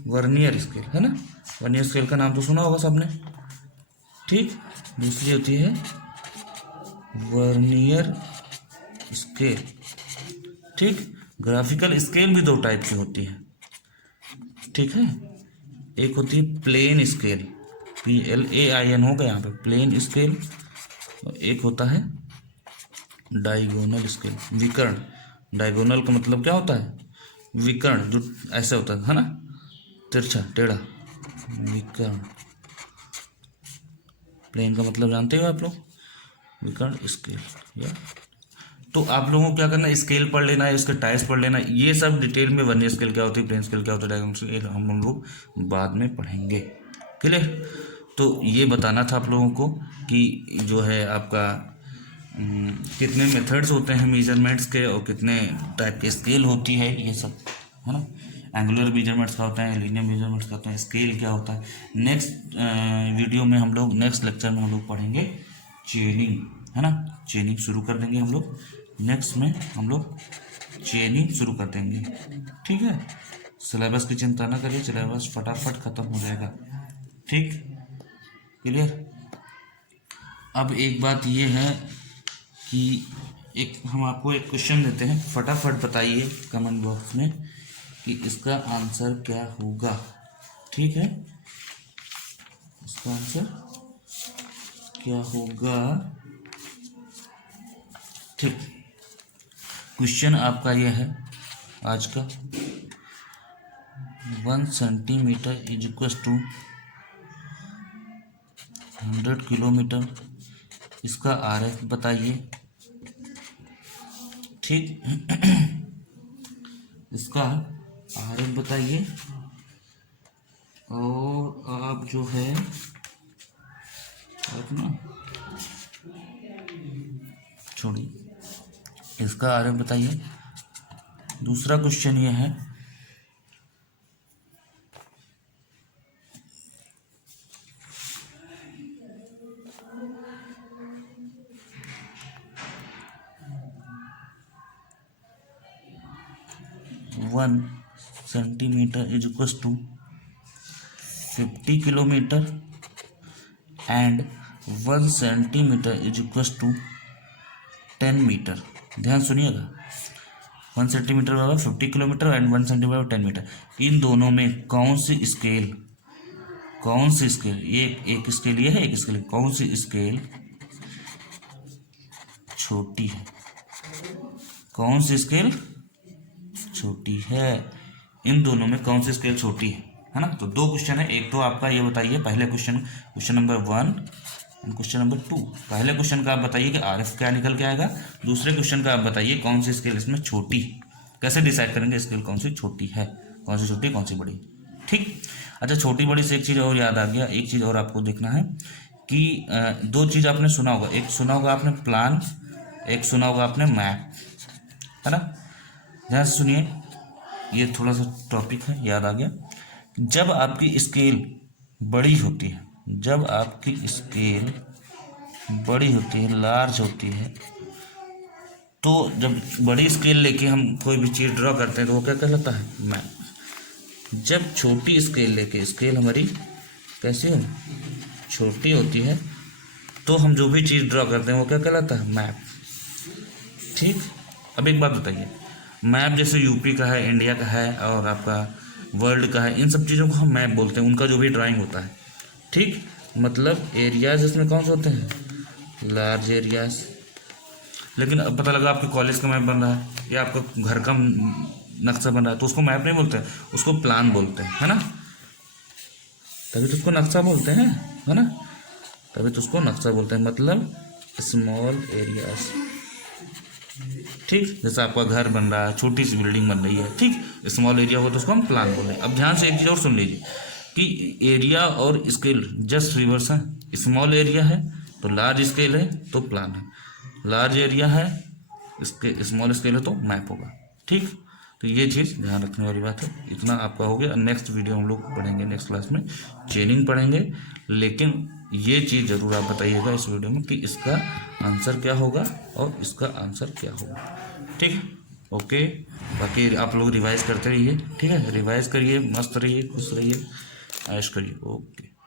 वर्नियर स्केल, है ना। वर्नियर स्केल का नाम तो सुना होगा सबने। ठीक, दूसरी होती है वर्नियर स्केल। ठीक, ग्राफिकल स्केल भी दो टाइप की होती है। ठीक है, एक होती है प्लेन स्केल, PLAIN होगा यहाँ पे, प्लेन स्केल, और एक होता है डायगोनल स्केल, विकर्ण। डायगोनल का मतलब क्या होता है? विकर्ण, जो ऐसे होता है ना, तिरछा टेढ़ा, विकर्ण। प्लेन का मतलब जानते हो आप लोग, विकर्ण स्केल। या तो आप लोगों को क्या करना है, स्केल पढ़ लेना है, इसके टाइप्स पढ़ लेना है, ये सब डिटेल में, वर्नियर स्केल क्या होती है, प्लेन स्केल क्या होता है, डायगोनल स्केल हम लोग बाद में पढ़ेंगे। क्लियर? तो ये बताना था आप लोगों को कि जो है आपका कितने मेथड्स होते हैं मेजरमेंट्स के, और कितने टाइप के स्केल होती है, ये सब है ना। एंगुलर मेजरमेंट्स का होता है, लीनियर मेजरमेंट्स का होता है, स्केल क्या होता है। नेक्स्ट वीडियो में हम लोग, नेक्स्ट लेक्चर में हम लोग पढ़ेंगे चेनिंग, है ना। चेनिंग शुरू कर देंगे हम लोग, नेक्स्ट में हम लोग चेनिंग शुरू कर देंगे। ठीक है, सिलेबस की चिंता ना करिए, सिलेबस फटाफट ख़त्म हो जाएगा। ठीक, क्लियर। अब एक बात ये है कि एक हम आपको एक क्वेश्चन देते हैं, फटाफट बताइए कमेंट बॉक्स में कि इसका आंसर क्या होगा। ठीक है, इसका आंसर क्या होगा। ठीक, क्वेश्चन आपका यह है आज का, 1 centimetre is equal to 100 kilometre, इसका RF बताइए। ठीक, इसका RF बताइए, और आप जो है आप ना छोड़िए, इसका RF बताइए। दूसरा क्वेश्चन ये है, one centimetre is equal to 50 kilometre and 1 centimetre is equal to 10 metre. ध्यान सुनिएगा, 1 सेंटीमीटर बराबर 50 किलोमीटर एंड 1 सेंटीमीटर 10 मीटर। इन दोनों में कौन सी स्केल, ये एक स्केल ये है, एक स्केल, कौन सी स्केल छोटी है, कौन सी स्केल छोटी है, इन दोनों में कौन सी स्केल छोटी है ना। तो दो क्वेश्चन है, एक तो आपका ये बताइए, पहले question number 1 and question number 2। पहले क्वेश्चन का आप बताइए कि RF क्या निकल के आएगा, दूसरे क्वेश्चन का आप बताइए कौन सी स्केल इसमें छोटी। कैसे डिसाइड करेंगे स्केल कौन सी छोटी है, कौन सी छोटी कौन सी बड़ी। ठीक, अच्छा, छोटी बड़ी से एक चीज़ और याद आ गया, एक चीज़ और आपको देखना है कि दो चीज़ आपने सुना होगा, एक सुना होगा आपने प्लान, एक सुना होगा आपने मैप, है ना। ध्यान से सुनिए, ये थोड़ा सा टॉपिक है, याद आ गया। जब आपकी स्केल बड़ी होती है, जब आपकी स्केल बड़ी होती है, लार्ज होती है, तो जब बड़ी स्केल लेके हम कोई भी चीज़ ड्रॉ करते हैं तो वो क्या कहलाता है, मैप। जब छोटी स्केल लेके, स्केल हमारी कैसी हो, छोटी होती है, तो हम जो भी चीज़ ड्रॉ करते हैं वो क्या कहलाता है, मैप। ठीक, अब एक बात बताइए, मैप जैसे यूपी का है, इंडिया का है, और आपका वर्ल्ड का है, इन सब चीज़ों को हम मैप बोलते हैं, उनका जो भी ड्राइंग होता है। ठीक, मतलब एरियाज इसमें कौन से होते हैं, लार्ज एरियाज। लेकिन अब पता लगा आपके कॉलेज का मैप बन रहा है या आपका घर का नक्शा बन रहा है, तो उसको मैप नहीं बोलते हैं, उसको प्लान बोलते हैं, है ना। तभी तो उसको नक्शा बोलते हैं, है ना, तभी तो उसको नक्शा बोलते हैं, मतलब स्मॉल एरियाज। ठीक, जैसे आपका घर बन रहा है, छोटी सी बिल्डिंग बन रही है, ठीक, स्मॉल एरिया हो तो उसको हम प्लान बोल रहे हैं। अब ध्यान से एक चीज़ और सुन लीजिए कि एरिया और स्केल जस्ट रिवर्स है। स्मॉल एरिया है तो लार्ज स्केल है तो प्लान है, लार्ज एरिया है इसके स्मॉल स्केल है तो मैप होगा। ठीक, तो ये चीज़ ध्यान रखने वाली बात है। इतना आपका हो गया। नेक्स्ट वीडियो हम लोग पढ़ेंगे, नेक्स्ट क्लास में चेनिंग पढ़ेंगे, लेकिन ये चीज़ ज़रूर आप बताइएगा इस वीडियो में कि इसका आंसर क्या होगा और इसका आंसर क्या होगा। ठीक, ओके। बाकी आप लोग रिवाइज करते रहिए, ठीक है, रिवाइज करिए, मस्त रहिए, खुश रहिए, ऐश करिए। ओके।